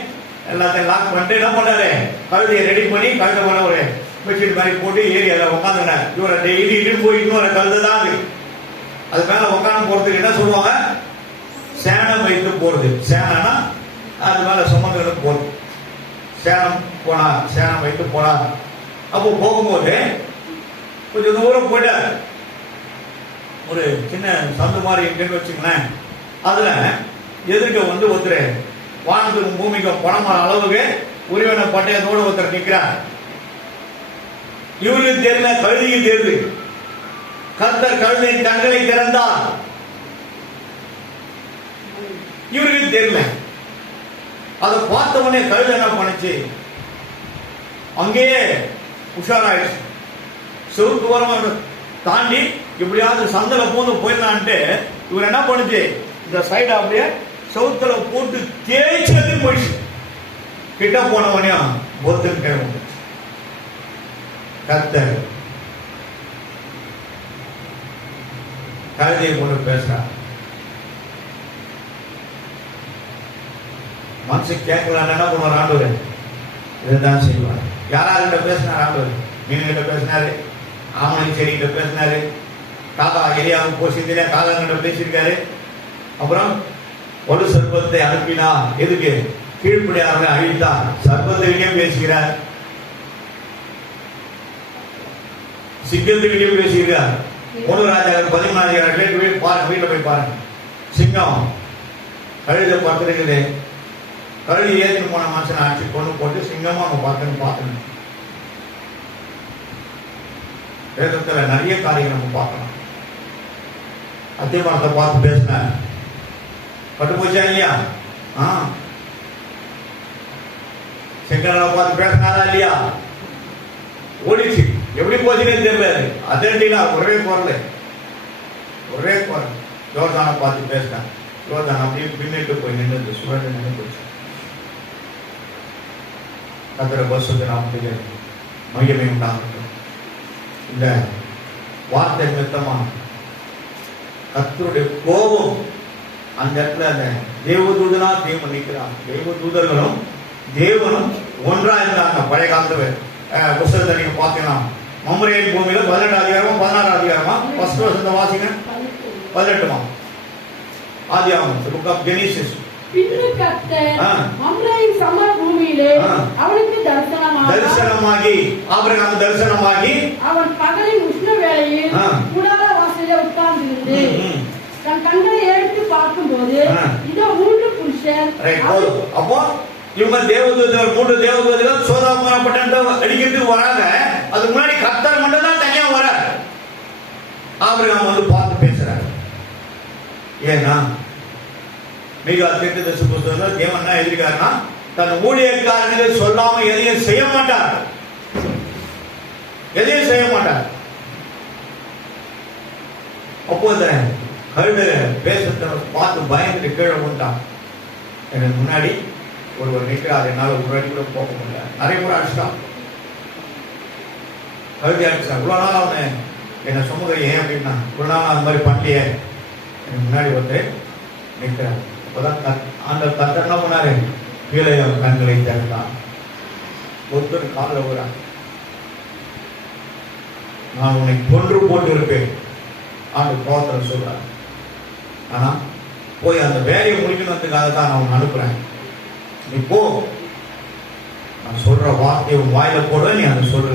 எல்லாத்தையும் லாக் பண்ணிட்டு என்ன பண்ணாரு, கழுதையை ரெடி பண்ணி கழுதை பண்ண ஒரு பெட்ஷீட் மாதிரி போட்டு ஏரியால உட்காந்துனார். இவரை டெய்லி இடின்னு போய் இன்னொரு கழுதை தான் அது மேல உட்காந்து போறதுக்கு என்ன சொல்லுவாங்க, சேனம் வைத்து போறது. சேனம்னா அது மேல சுமந்து போறது. சேனம் வைத்து போனார். அப்போ போகும்போது கொஞ்சம் தூரம் போயிட்டார். ஒரு சின்ன சந்து மாதிரி இருக்குன்னு வச்சுங்களேன். அதுல எதிர்க்க வந்து ஒருத்தர் வானத்துக்கும் பூமிக்கும் பணமான அளவுக்கு உரிவன பட்டயத்தோடு ஒருத்தர் நிற்கிறார். இவருக்கு தெரியல, கழுதிக்கு தெரியுது. கர்த்தர் கழுதையின் கண்களை திறந்தார், இவருக்கு தெரியல. அதை பார்த்த உடனே கழுதை என்ன பண்ணுச்சு, அங்கேயே உஷாராயிடுச்சு. செவுத்து ஓரமாக தாண்டி எப்படியாவது சந்தல பூந்து போயிடலான்ட்டு இவர் என்ன பண்ணுச்சு, இந்த சைடு அப்படியே செவுத்துல போட்டு தேய்ச்சி எடுத்து போயிடுச்சு. கிட்ட போனவனே பொத்துன்னு கிளம்பு. கர்த்தர் கழுதையை கொண்டு பேசுறார். மனசு கேட்கலாம் என்ன பண்ணுவார் ஆண்டவர், இதுதான் செய்வார். யாராருக்கிட்ட பேசினார் ஆண்டவர், மீன் கிட்ட பேசினாரு, ஆமணி செடி கிட்ட பேசினாரு, காக்கா எரியாவும் போசித்திலே காக்கா கிட்ட பேசியிருக்காரு. அப்புறம் ஒரு சர்ப்பத்தை அனுப்பினா எதுக்கு, கீழ்ப்படியாக அழித்தார், சர்ப்பத்துக்கிட்டே பேசுகிறார், சிங்கத்துக்கிட்டே பேசுகிறார். ஒன்று ராஜாக்கள் 13 வீட்டுல போய் பாருங்க. சிங்கம் கழுதை பார்த்துருக்குது, கழுதி ஏற்றிட்டு போன மனுஷனை அடிச்சு கொண்டு போட்டு சிங்கமா அவங்க பார்க்கணும். வேதத்துல நிறைய காரியங்கள் நம்ம பார்க்கலாம். அத்தியமரத்தை பார்த்து பேசின பட்டு போச்சா இல்லையா, செங்கலை பார்த்து பேசினாரா இல்லையா, ஓடிச்சு. எப்படி போச்சுன்னு தெரியாது. அதட்டினா ஒரே குரல். யோர்தானை பார்த்து பேசினேன். யோர்தான் அப்படியே பின்னிட்டு போய் நின்று சுழண்டு நின்று போச்சு. கர்த்தருடைய பரிசுத்த நாமத்துக்கு மகிமை உண்டாகட்டும். இந்த வார்த்தை நிமித்தமா கர்த்தருடைய கோபம் அந்த இடத்துல அந்த தேவதூதனா தேவன் நிற்கிறான். தேவதூதர்களும் தேவனும் ஒன்றா இருந்தாங்க. பழைய காலத்துல புத்தகத்தை நீங்க பாத்தீங்கன்னா மம்ரேயின் பூமியில 18 அதிகாரமா 16 அதிகாரமா ஃபர்ஸ்ட் வசனத்தை வாசிங்க. 18 ஆதியாகமம், the book of Genesis. பின்பு கர்த்தர் மம்ரேயின் சமபூமியிலே அவனுக்கு தரிசனமாகி ஆபிரகாமுக்கு தரிசனமாகி அவன் பகலின் உஷ்ண வேளையில் கூடார வாசலிலே உட்கார்ந்திருந்து தன் கண்களை எடுத்து பார்க்கும்போது இதோ 3 புருஷர். அப்போ இவங்க தேவதூதர்கள், 3 தேவதூதர்கள் சோதோம பட்டணத்தை அடிக்கிறதுக்கு வராங்க. அதுக்கு முன்னாடி கர்த்தர் மட்டும் தான் தனியா வரார். ஆபிரகாம் வந்து பார்த்து பேசுறாரு. ஏன்னா மிக தீர்க்கதரிசி புத்தகத்துல தேவன் என்ன எழுதிருக்காருன்னா, தன் ஊழியக்காரர்கள் சொல்லாம எதையும் செய்ய மாட்டார். அப்போ இந்த கழுதை பேசத்தை பார்த்து பயந்துட்டு கீழே விட்டான். எனக்கு முன்னாடி ஒருவர் நிற்கிறார், என்னால் ஒரு அடி கூட போக முடியல. நிறைய முறை அடிச்சிட்டான், கழுதி அடிச்சான். இவ்வளோ நாள் அவனை என்னை சுமக்கிற ஏன் அப்படின்னா, இவ்வளோ நாள் அந்த மாதிரி பண்ணலையே. எனக்கு முன்னாடி வந்து நிற்கிறார். அப்போதான் அந்த கர்த்தர் என்ன பண்ணாரு, கீழே அவன் கண்களை திறந்தான். ஒருத்தர் காலில் விடுறான், நான் உன்னை கொன்று போட்டு இருப்பேன் ஆண்டு கோபத்தில் சொல்றார். ஆனா போய் அந்த வேலையை முடிக்கணுன்றதுக்காக தான் நான் உன்னை அனுப்புறேன். நீ போ, நான் சொல்ற வார்த்தையை உன் வாயில போட, நீ அதை சொல்ற.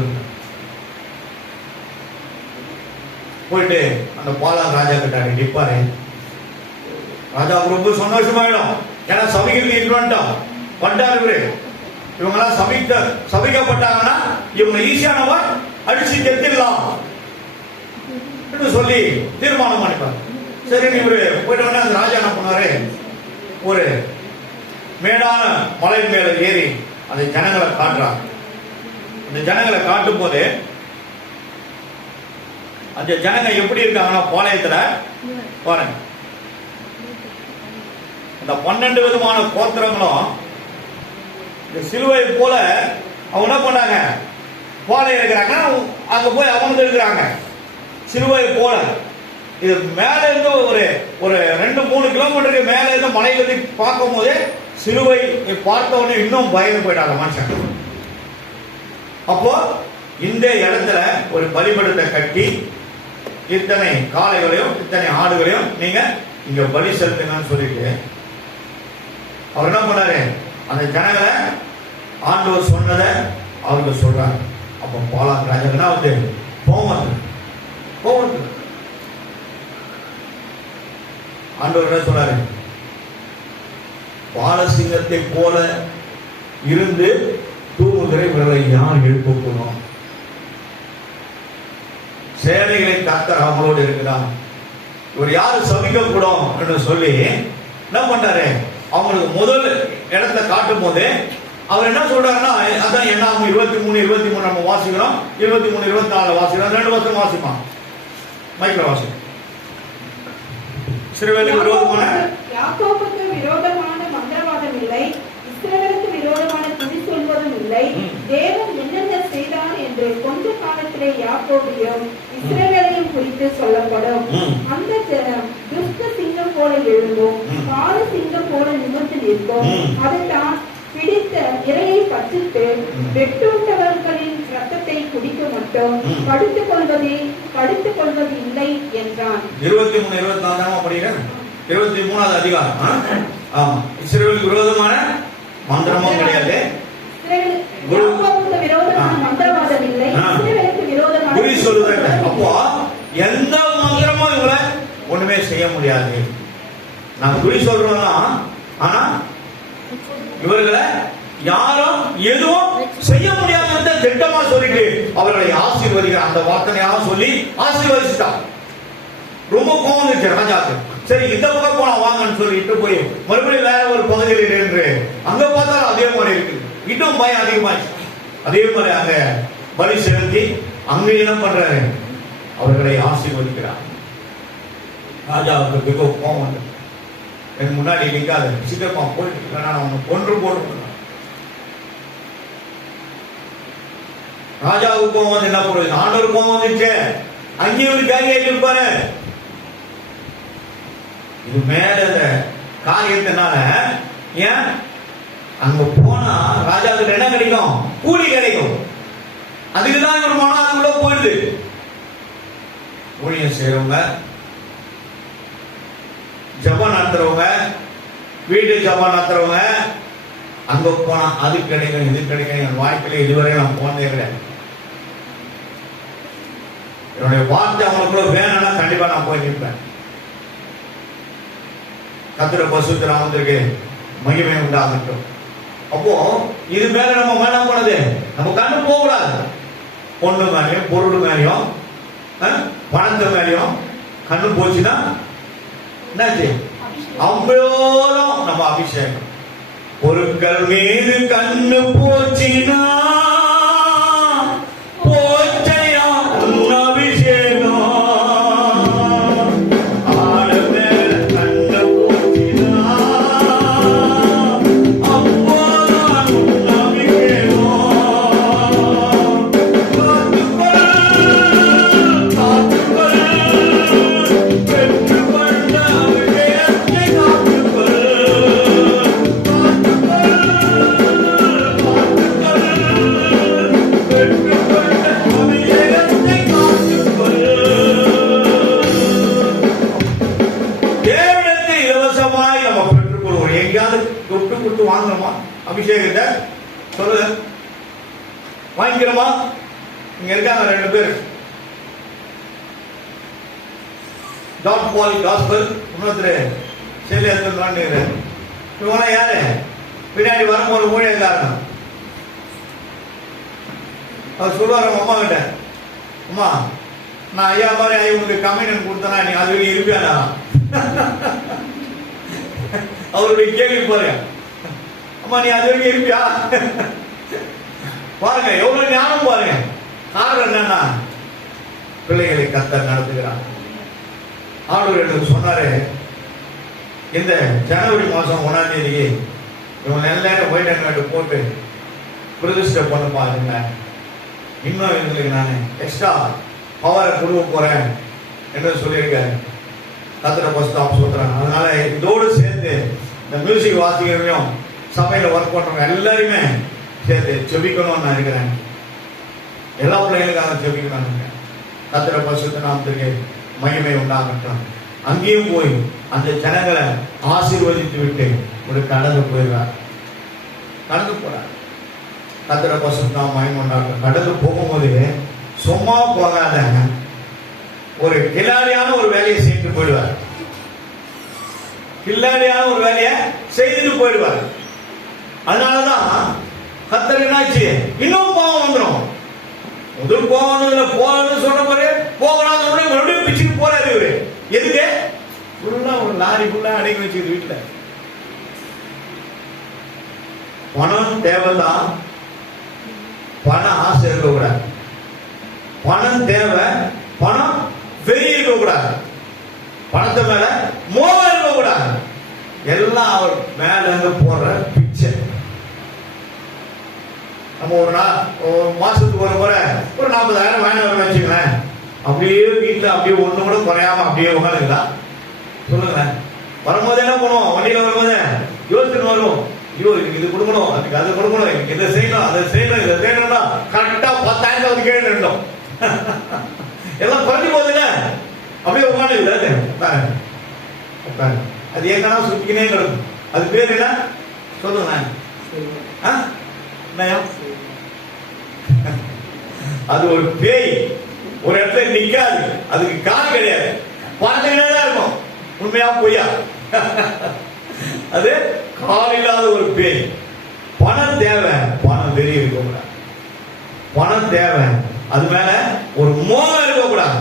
போயிட்டு அந்த பாலான் ராஜா கிட்ட நிற்பாரு. ராஜாவுக்கு ரொம்ப சந்தோஷமாயிடும். ஏன்னா சபைக்கு இன்வென்டம் பண்ணிட்டாரு இவரு. இவங்கெல்லாம் சபிக்கப்பட்டாங்கன்னா இவங்க ஈஸியானவா அடிச்சு தெத்திடலாம் சொல்லி தீர்மானம் பண்ணிப்பாரு. சரி, இவரு போயிட்டோன்னே அந்த ராஜா என்ன பண்ணாரு, ஒரு மேடான மலை மேல ஏறி அந்த ஜனங்களை காட்டுறாங்க. அந்த ஜனங்களை காட்டும் போது அந்த ஜனங்க எப்படி இருக்காங்கன்னா, பாளையத்துல பாருங்க, அந்த 12 விதமான கோத்திரங்களும் இந்த சிலுவை போல அவங்க என்ன பண்ணாங்க, பாளையம் இருக்கிறாங்க. அங்க போய் அவங்க இருக்கிறாங்க சிலுவை போல. இது மேல இருந்து ஒரு 2-3 கிலோமீட்டருக்கு மேல இருந்து மலையில பார்க்கும் போதே சிலுவை பார்த்த உடனே இன்னும் பயந்து போயிட்டாங்க மனுஷன். அப்போ இந்த இடத்துல ஒரு பலிபீடத்தை கட்டி இத்தனை காளைகளையும் இத்தனை ஆடுகளையும் நீங்க இங்க பலி செலுத்துங்கன்னு சொல்லிட்டு அவர் என்ன பண்ணாரு, அந்த ஜனங்களை ஆண்டவர் சொன்னதை அவருக்கு சொல்றாங்க. அப்ப பாலாக் ராஜா வந்து கோவம் ஆண்டவர் என்ன சொன்னாரு, பாலசிங்கத்தை போல இருந்து தூங்குகிற இவர்களை யார் எழுப்பணும் சேனைகளை கர்த்தர் அவங்களோடு இருக்கிறார். இவர் யாரு சபிக்க கூடும் என்று சொல்லி என்ன பண்ணாரு, அவங்களுக்கு முதல் இடத்துல காட்டும் போது அவர் என்ன சொல்றாருன்னா, அதான் என்ன 23 நம்ம வாசிக்கிறோம், 23 24 வாசிக்கிறோம், 2 வருஷம் வாசிப்பான் மைக்ரோ வாசி. இஸ்ரவேலுக்கு விரோதமான யாக்கோபுக்கு விரோதமான மந்திரவாதம் இல்லை, இஸ்ரவேலுக்கு விரோதமான துதி சொல்வதும் இல்லை. தேவன் என்னென்ன செய்தார் என்று கொஞ்ச காலத்திலே யாக்கோபையும் இஸ்ரவேலையும் குறித்து சொல்லப்படும். அந்த ஜனம் துஷ்ட சிங்கம் போல எழும்பும், பால சிங்கம் போல நிமிர்ந்து நிற்கும். அது தான் பிடித்த இரையை பற்றிட்டு வெட்டுண்டவர்களின் ரத்தத்தை குடிக்க மட்டும் படுத்துக் கொள்வது இல்லை என்றான். 23 24 படிக்கிறேன். 23வது அதிகாரம். ஆமா, இஸ்ரவேலுக்கு விரோதமான மந்திரமும் கிடையாது, யாக்கோபுக்கு விரோதமான மந்திரவாதம் இல்லை, இஸ்ரவேலுக்கு விரோதமான குறி சொல்லுறாங்க. அப்போ எந்த மந்திரமும் இவங்களை ஒண்ணுமே செய்ய முடியாது. நான் குறி சொல்றோம்னா, ஆனா இவர்களை யாரும் எதுவும் செய்ய முடியாத திட்டமா சொல்லிட்டு அவர்களை ஆசீர்வதிக்கிறார். அந்த வார்த்தையாக சொல்லி ஆசீர்வதிச்சுட்டான். ரொம்ப கோவம் வந்துச்சு ராஜாக்கு. சரி, இந்த பக்கம் போனா வாங்கன்னு சொல்லிட்டு போய் மறுபடியும் வேற ஒரு பகுதியில் என்று அங்க பார்த்தாலும் அதே மாதிரி இருக்கு. இன்னும் பயம் அதிகமாச்சு. அதே மாதிரி அங்க பலி செலுத்தி அங்க என்ன பண்றாரு, அவர்களை ஆசீர்வதிக்கிறார். ராஜாவுக்கு மிக கோவம் வந்து, எனக்கு முன்னாடி நிற்காத, சீக்கிரமா போயிட்டு நான் அவனை கொன்று போட்டு. ராஜாவுக்கு கோவம் வந்து என்ன பண்ணுறது, ஆண்டவர் கோவம் வந்துச்சு, அங்கேயும் ஒரு காரியம் இருப்பாரு. இது மேல காரியத்தினால ஏன் அங்க போனா ராஜாவுக்கு என்ன கிடைக்கும், கூலி கிடைக்கும். அதுக்குதான் இவர் மனம் அதுக்குள்ள போயிடுது. ஊழியம் செய்யறவங்க, ஜபம் நடத்துறவங்க, வீட்டு ஜபம் நடத்துறவங்க, அங்க போனா அது கிடைக்கும் இது கிடைக்கும். என் வாழ்க்கையில இதுவரை நான் போனதே கிடையாது. என்னுடைய வார்த்தை அவங்களுக்குள்ள வேணும்னா கண்டிப்பா நான் போய் நிற்பேன். கர்த்தருடைய பரிசுத்த நாமத்திற்கு மகிமை உண்டாகட்டும். அப்போ இது மேல நம்ம என்ன பண்ணது, நம்ம கண்ணு போகக்கூடாது. பொண்ணு மேலையும் பொருள் மேலையும் பணத்து மேலையும் கண்ணு போச்சுன்னா என்னாச்சு, அவ்வளோதான் நம்ம அபிஷேகம். பொருட்கள் மீது கண்ணு போச்சுன்னா போச்சையா அபிஷேகம். ஆடு மேல கண்ணு போச்சுன்னா அப்போதான் அபிஷேகம். வாங்கணுமா அபிஷேகத்தை சொல்லுங்க, வாங்கிக்கிறோமா? இங்க இருக்காங்க 2 பேர், டாட் பால் காஸ்பல், இன்னொருத்தர் செல்லி எடுத்துன்னு. இவங்க யாரு, பின்னாடி வரும்போது ஊழியக்காரன். அவர் சொல்லுவார் அவங்க அம்மா கிட்ட, அம்மா நான் ஐயா மாதிரி ஐயா உனக்கு கமிஷன் கொடுத்தனா நீ அது இருப்பியானா? அவருடைய கேள்வி பாருங்க, அம்மா நீ அது வரைக்கும் இருப்பியா? பாருங்க எவ்வளவு ஞானம் பாருங்க. காரணம் என்னன்னா பிள்ளைகளை கர்த்தர் நடத்துகிறார். ஆண்டவர் எனக்கு சொன்னாரு, இந்த ஜனவரி மாசம் 1ஆம் தேதிக்கு இவங்க எல்லாரும் ஒயிட் அண்ட் ஒயிட் போட்டு பிரதிஷ்டை பண்ண பாருங்க. இன்னும் இவங்களுக்கு நான் எக்ஸ்ட்ரா பவரை கொடுக்க போறேன் என்று சொல்லியிருக்காரு. கர்த்தரை பரிசுத்தம் சொல்றேன். அதனால இதோடு சேர்ந்து இந்த மியூசிக் வாசிக்கிறவங்க, சபையில ஒர்க் பண்றவங்க எல்லாருமே சேர்த்து ஜெபிக்கணும்னு நான் இருக்கிறேன். எல்லா பிள்ளைகளுக்காக ஜெபிக்கணும். கர்த்தரை பரிசுத்த நாமத்திற்கு மகிமை உண்டாகட்டும். அங்கேயும் போய் அந்த ஜனங்களை ஆசீர்வதித்து விட்டு ஒரு கடந்து போயிடுறார். கடந்து போறார். கர்த்தரை பரிசுத்த நாம மகிமை உண்டாகட்டும். கடந்து போகும்போது சும்மா போகாத ஒரு கில்லாடியான ஒரு வேலையை செய்து போயிடுவார். கில்லாடியான ஒரு வேலையை செய்துட்டு போயிடுவார். அதனாலதான் கர்த்தர் என்னாச்சு, இன்னும் கோபம் வந்துடும். முதல் கோபம் வந்ததுல போகணும்னு சொன்ன பாரு, போ பாடி ஃபுல்லா அடங்கி வச்சுக்குது வீட்டுல. பணம் தேவைதான், பண ஆசை இருக்கக்கூடாது. பணம் தேவை, பணம் வெறி இருக்கக்கூடாது. பணத்தை மேல மோகம் இருக்கக்கூடாது. எல்லாம் அவர் மேல போடுற பிச்சை. நம்ம ஒரு மாசத்துக்கு ஒரு முறை ஒரு 40,000 வேணும் வச்சுங்களேன், அப்படியே வீட்டுல அப்படியே ஒண்ணு கூட குறையாம அப்படியே உட்காந்துக்கலாம். சொல்லுங்களேன், வரும்போது என்ன பண்ணுவோம், வண்டியில வரும்போது யோசிச்சுட்டு வருவோம், ஐயோ எனக்கு இது கொடுக்கணும், அதுக்கு அது கொடுக்கணும், எனக்கு இதை செய்யணும், அதை செய்யணும், இதை செய்யணும்னா கரெக்டா 10,000 வந்து கேட்டு இருந்தோம். எல்லாம் குறைஞ்சி போகுதுங்க. அப்படியே உட்காந்து உட்காந்து அது எங்கன்னா சுத்திக்கினே கிடக்கும். அது பேர் என்ன சொல்லுங்க? அது ஒரு பேய், ஒரு இடத்துல நிக்காது, அதுக்கு கால் கிடையாது, பார்த்துக்கிட்டே தான் இருக்கும். உண்மையா பொய்யா? அது கால் இல்லாத ஒரு பேய். பணம் தேவை, பணம் வெறி இருக்கக்கூடாது. பணம் தேவை, அது மேல ஒரு மோகம் இருக்கக்கூடாது.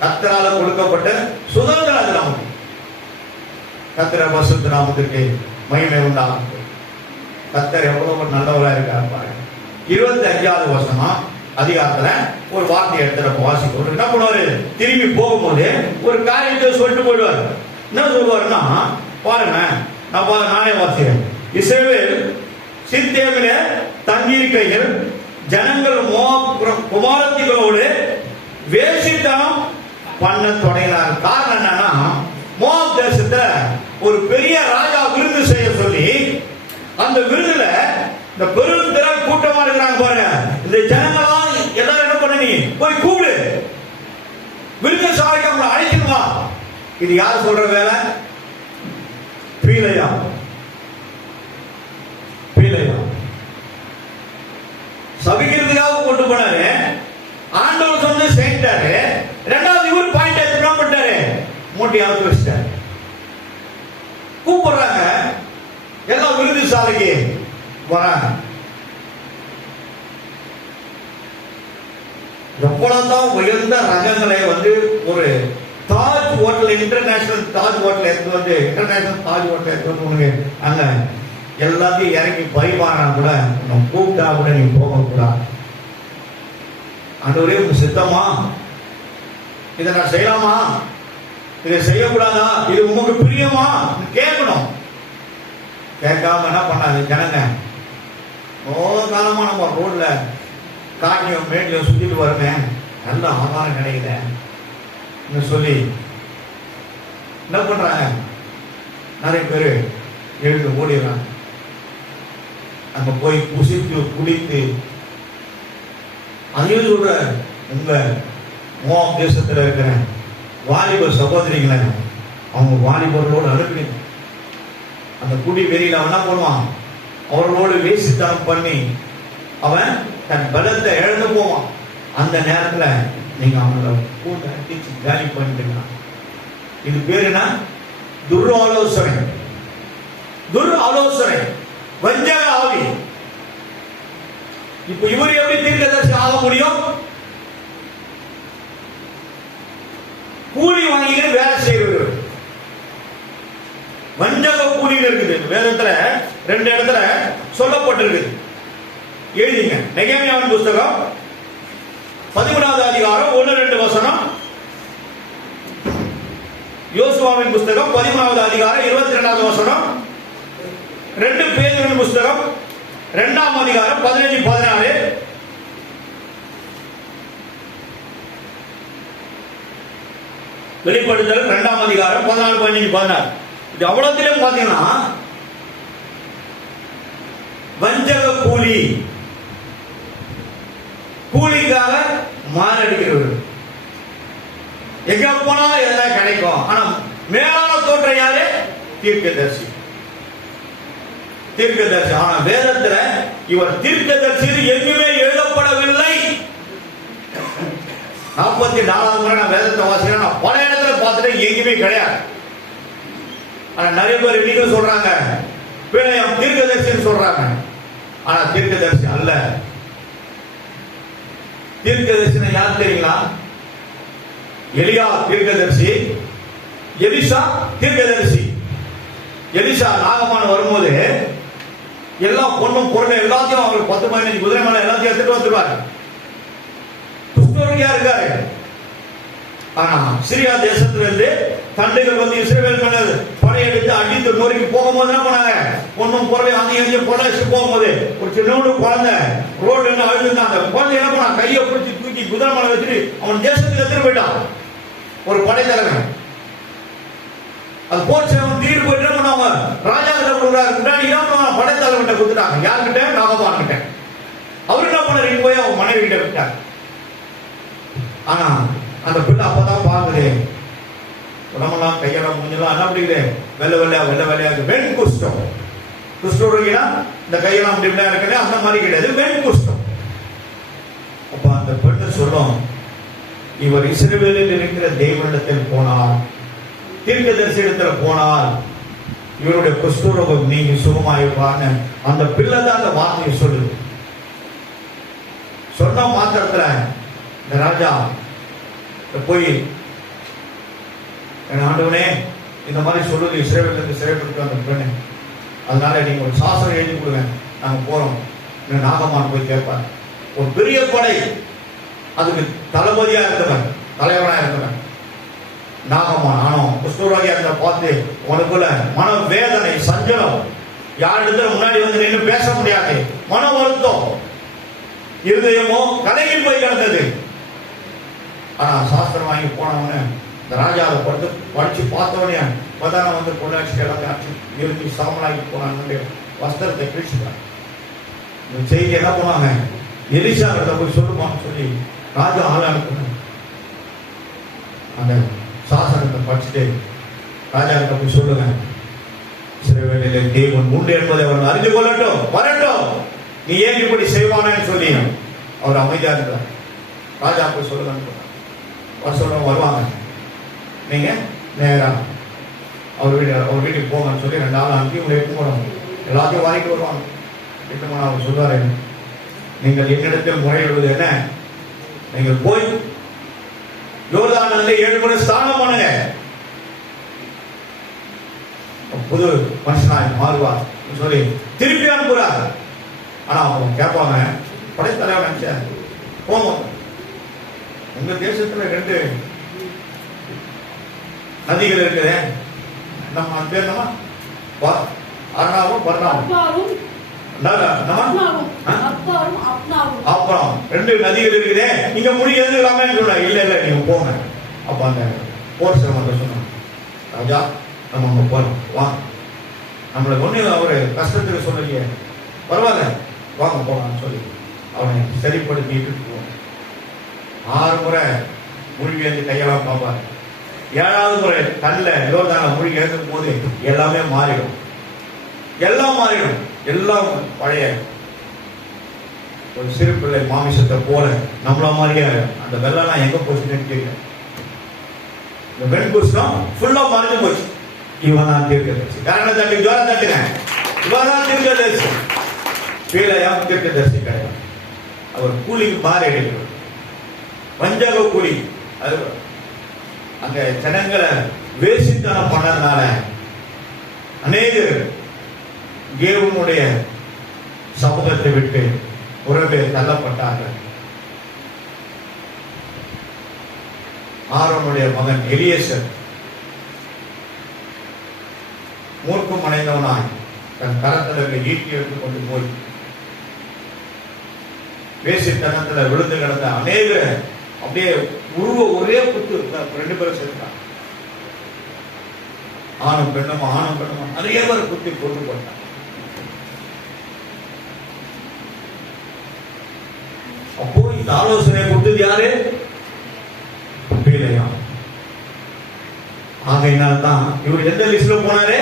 கர்த்தரால கொடுக்கப்பட்ட சுதந்திரம் அது நமக்கு. கர்த்தர் பரிசுத்த நாமத்திற்கு மகிமை உண்டாகும். கர்த்தர் எவ்வளவு நல்லவராக இருக்காரு பாருங்க. 25வது வசனம் அதிகாரத்துல ஒரு வார்த்தை எடுத்து வாசிக்கும். என்ன பண்ணுவாரு, திரும்பி போகும்போது ஒரு காரியத்தை சொல்லிட்டு போயிடுவார். என்ன சொல்லுவாருன்னா, பாருங்க, நானே வாசிக்கிறேன். இஸ்ரவேல் சித்தேமில தங்கியிருக்கையில் ஜனங்கள் குமாரத்திகளோடு வேசித்தனம் பண்ண தொடங்கினார். காரணம் என்னன்னா, மோவாப் தேசத்துல ஒரு பெரிய ராஜா விருது செய்ய சொல்லி, அந்த விருதுல இந்த பெரும் திரள் கூட்டமா இருக்கிறாங்க பாருங்க, இந்த ஜனங்களா எல்லாரும் என்ன பண்ண, நீ போய் கூப்பிடு, விருது சாலைக்கு அவங்களை அழைக்கணுமா. இது யார் சொல்ற வேலை? பீலையா. சபிக்கிறதுக்காக கொண்டு போனாரு. ஆண்டவர் சொன்ன சேர்த்தாரு. ரெண்டாவது இவர் பாயிண்ட் எடுத்து பண்ணிட்டாரு, மூட்டை அவுத்து வச்சிட்டாரு. கூப்பிடுறாங்க, எல்லாம் விருது சாலைக்கு வராங்க. எவ்வளவுதான் உயர்ந்த ரகங்களை ஒரு Taj hotel, international Taj hotel எடுத்து வந்து, இன்டர்நேஷனல் தாஜ் ஹோட்டல் எடுத்து வந்து அங்க எல்லாத்தையும் இறங்கி பரிமாறினா கூட, நம்ம கூப்பிட்டா கூட நீங்க போக கூடாது. ஆண்டவரே உங்க சித்தமா, இதை நான் செய்யலாமா, இதை செய்யக்கூடாதா, இது உங்களுக்கு பிரியமா கேட்கணும். கேட்காம என்ன பண்ணாது ஜனங்க, காலமா நம்ம ரோட்ல காட்டியும் மேட்லையும் சுத்திட்டு வருங்க, நல்ல ஆகாரம் கிடைக்கல சொல்லி என்ன பண்றாங்க, நிறைய பேரு எழுந்து ஓடிடுறாங்க. அங்க போய் குசித்து குடித்து, அதையும் சொல்ற, உங்க மோவாப் தேசத்துல இருக்கிற வாலிப சகோதரிகளை அவங்க வாலிபர்களோடு அனுப்பினீங்க. அந்த குடி வெறியில அவன் என்ன பண்ணுவான், அவர்களோடு வேசித்தனம் பண்ணி அவன் தன் பலத்தை இழந்து போவான். அந்த நேரத்துல நீங்க அவங்கள கூட அடிச்சு காலி பண்ணிட்டீங்க. இது பேரு என்ன? துராலோசனை. துராலோசனை, வஞ்சக ஆவி. இப்ப இவர் எப்படி தீர்க்கதரிசி ஆக முடியும்? கூலி வாங்கிக்கிற வேலை செய்வது, வஞ்சக கூலியில் இருக்குது. வேதத்துல 2 இடத்துல சொல்லப்பட்டிருக்கு. எழுதிங்க. நெகேமியாவின் புஸ்தகம் 13வது அதிகாரம் 1-2 வசனம். யோசுவாவின் புஸ்தகம் 13வது அதிகாரம் 22வது வசனம். 2 பேதுருவின் புஸ்தகம் 2ஆம் அதிகாரம் 15-14. வெளிப்படுத்தல் 2ஆம் அதிகாரம் 14-15-16. இது அவ்வளவுத்திலும் பாத்தீங்கன்னா வஞ்சக கூலி, கூலிக்காக மாரடிக்கிறவர்கள். எங்க போனாலும் எல்லாம் கிடைக்கும். ஆனா மேலான தோற்றம் யாரு? தீர்க்கதரிசி. தீர்க்கதரிசி. ஆனா வேதத்துல இவர் தீர்க்கதரிசி எங்குமே எழுதப்படவில்லை. 44வது முறை நான் வேதத்தை வாசிக்கிறேன். நான் பல இடத்துல பார்த்துட்டு எங்குமே கிடையாது. ஆனா நிறைய பேர் இன்னைக்கு சொல்றாங்க பிழையம் தீர்க்கதரிசின்னு சொல்றாங்க. ஆனா தீர்க்கதரிசி அல்ல. தீர்க்கதரிசி யார் தெரியுங்களா? எலியா தீர்க்கதரிசி. எலிசா தீர்க்கதரிசி. எலிசா நாகமான் வரும்போது எல்லா பொண்ணும் பொருள் எல்லாத்தையும் அவர் 10-15 குதிரை மேல எல்லாத்தையும் எடுத்துட்டு வந்துருவாரு. குஷ்டரோகியா இருக்காரு. ஆனா சிரியா தேசத்துல இருந்து தண்டுகள் வந்து இஸ்ரவேல் மேல படையெடுத்து அடித்து நொறுக்கி போகும்போது என்ன பண்ணாங்க? பொண்ணும் பொருளையும் அங்கேயும் பொருளாச்சு போகும்போது ஒரு சின்ன குழந்தை ரோடு என்ன அழுதுனா அந்த குழந்தை என்ன பண்ணா? கையை பிடிச்சி தூக்கி குதிரை மேல வச்சுட்டு அவன் தேசத்துக்கு எடுத்துட்டு போயிட்டான். ஒரு படைத்தலைவன் அது போச்சு. அவன் தீர்வு போயிட்டு என்ன பண்ணுவாங்க? ராஜா கிட்ட கொடுக்குறாரு. முன்னாடி என்ன பண்ணுவாங்க? படைத்தலைவன் கொடுத்துட்டாங்க. யாருக்கிட்ட? நாகமான் கிட்ட. அவரு என்ன பண்ணாரு? போய் அவன் மனைவி கிட்ட விட்டார். ஆனா அந்த பிள்ளை அப்பதான் பாக்குது, உடம்பெல்லாம் கையெல்லாம் மூஞ்செல்லாம் என்ன பிடிக்குது? வெள்ளை வெள்ளையா வெண் குஷ்டம். குஷ்டரோகினா இந்த கையெல்லாம் அப்படி இப்படியா இருக்குது, அந்த மாதிரி கிடையாது, வெண் குஷ்டம். அப்ப அந்த பெண்ணு சொல்லும், இவர் இஸ்ரவேலில் இருக்கிற தேவனிடத்தில் போனார், தீர்க்கதரிசியிடத்தில் போனார், இவருடைய குஷ்டரோகம் நீங்க சுகமாயிருப்பான்னு அந்த பிள்ளை தான் அந்த வார்த்தையை சொல்லுது. சொன்ன மாத்திரத்துல இந்த ராஜா போய், ஆண்டவனே இந்த மாதிரி சொல்லுது, இஸ்ரவேலுக்கு சிறைப்பட்டு அந்த பெண்ணு, அதனால நீங்க ஒரு சாசனம் எழுதி கொடுங்க, நாங்க போறோம். நாகமான் போய் கேட்பார். ஒரு பெரிய படை, அதுக்கு தளபதியா இருந்தவன், தலைவனா இருந்தவன் நாகமான். ஆனோ குஷ்டரோகியா இருந்த பார்த்து உனக்குள்ள மன வேதனை, சஞ்சலம், யாரிடத்துல முன்னாடி வந்து நின்று பேச முடியாது, மன வருத்தம், இருதயமோ கலங்கி போய் கிடந்தது. ஆனா சாஸ்திரம் வாங்கி போனவன இந்த ராஜாவை படிச்சு பார்த்தவனே பிரதான வந்து பொள்ளாச்சி எல்லாத்தையும் இறுதி சாமலாகி போனாங்க, வஸ்திரத்தை கிழிச்சுட்டாங்க. இந்த செய்தி என்ன பண்ணுவாங்க? எலிசா கிட்ட போய் சொல்லுமான்னு சொல்லி ராஜா ஆள் அனுப்புனாங்க. அந்த சாசனத்தை படிச்சுட்டு ராஜா கிட்ட போய் சொல்லுங்க, இஸ்ரவேலிலே தேவன் உண்டு என்பதை அவர்கள் அறிந்து கொள்ளட்டும், வரட்டும், நீ ஏன் இப்படி செய்வானேன்னு சொல்லி அவர் அமைதியா இருந்தார். ராஜா போய் சொல்லுங்க, சொல்றவங்க வருவாங்க, நீங்க நேரா அவர் வீட்டுக்கு போங்கன்னு சொல்லி 2 நாள் அனுப்பி உங்களை எடுத்து போனோம். எல்லாத்தையும் வாங்கிட்டு வருவாங்க. எட்டு போனா அவர் சொல்றாரு, நீங்கள் என்னிடத்தில் முறையிடுவது என்ன? நீங்கள் போய் யோர்தானிலே 7 முறை ஸ்நானம் பண்ணுங்க, புது மனுஷனாய் மாறுவார் சொல்லி திருப்பி அனுப்புறாரு. ஆனா அவங்க கேட்பாங்க, படைத்தலைவன் நினைச்ச போங்க, உங்க தேசத்துல 2 நதிகள் இருக்குது, நம்ம பேர் நம்ம அரணாவும் பர்ணாவும், அப்புறம் 2 நதிகள் இருக்குது, நீங்க முடி எழுதுலாமே சொன்னாங்க. இல்ல நீங்க போங்க. அப்ப அந்த போர் சிரமத்தை சொன்னாங்க, ராஜா நம்ம அங்க போறோம், வாங்க, நம்மளுக்கு ஒண்ணு அவரு கஷ்டத்துக்கு சொல்லலையே, பரவாயில்ல வாங்க போகலான்னு சொல்லி அவனை சரிப்படுத்திட்டு போவோம். 6 முறை மூழ்கி எழுந்து கையெல்லாம் பார்ப்பாரு. 7வது முறை தண்ணில் யோர்தான மூழ்கி எழுதும் போது எல்லாமே மாறிடும், எல்லாம் மாறிடும், எல்லாம் பழைய ஒரு சிறு பிள்ளை மாமிசத்தை போல நம்மள மாதிரியே அந்த வெள்ளம் எங்க போச்சுன்னு தெரியல. இந்த வெண்குஷ்டம் ஃபுல்லா மறைஞ்சு போச்சு. இவன் தான் தீர்க்கதரிசி. காரணம் தட்டி ஜோரம் தட்டுங்க, இவன் தான் தீர்க்கதரிசி. பீலையாம் தீர்க்கதரிசி கிடையாது, அவர் கூலிக்கு மாறி எடுக்கிறார், வஞ்சக கூலி. அது அங்க ஜனங்களை வேசித்தனம் பண்ணதுனால அநேகர் தேவனுடைய சமூகத்தை விட்டு உறவே தள்ளப்பட்டார்கள். ஆரோனுடைய மகன் எலியேசர் மூர்க்கம் அடைந்தவனாய் தன் கரத்தில் ஈட்டி எடுத்துக் கொண்டு போய் வேசித்தனத்துல விழுந்து கிடந்த அநேக அப்படியே ஒரே குத்து 2 பேரும் சேர்த்தாங்க. ஆணும் பெண்ணுமா நிறைய பேர் குத்தி கொண்டு போட்டாங்க. அப்போ இந்த ஆலோசனை கொடுத்தது யாரு? பீலையாம். ஆகையினால்தான் இவர் எந்த லிஸ்ட்ல போனாரு?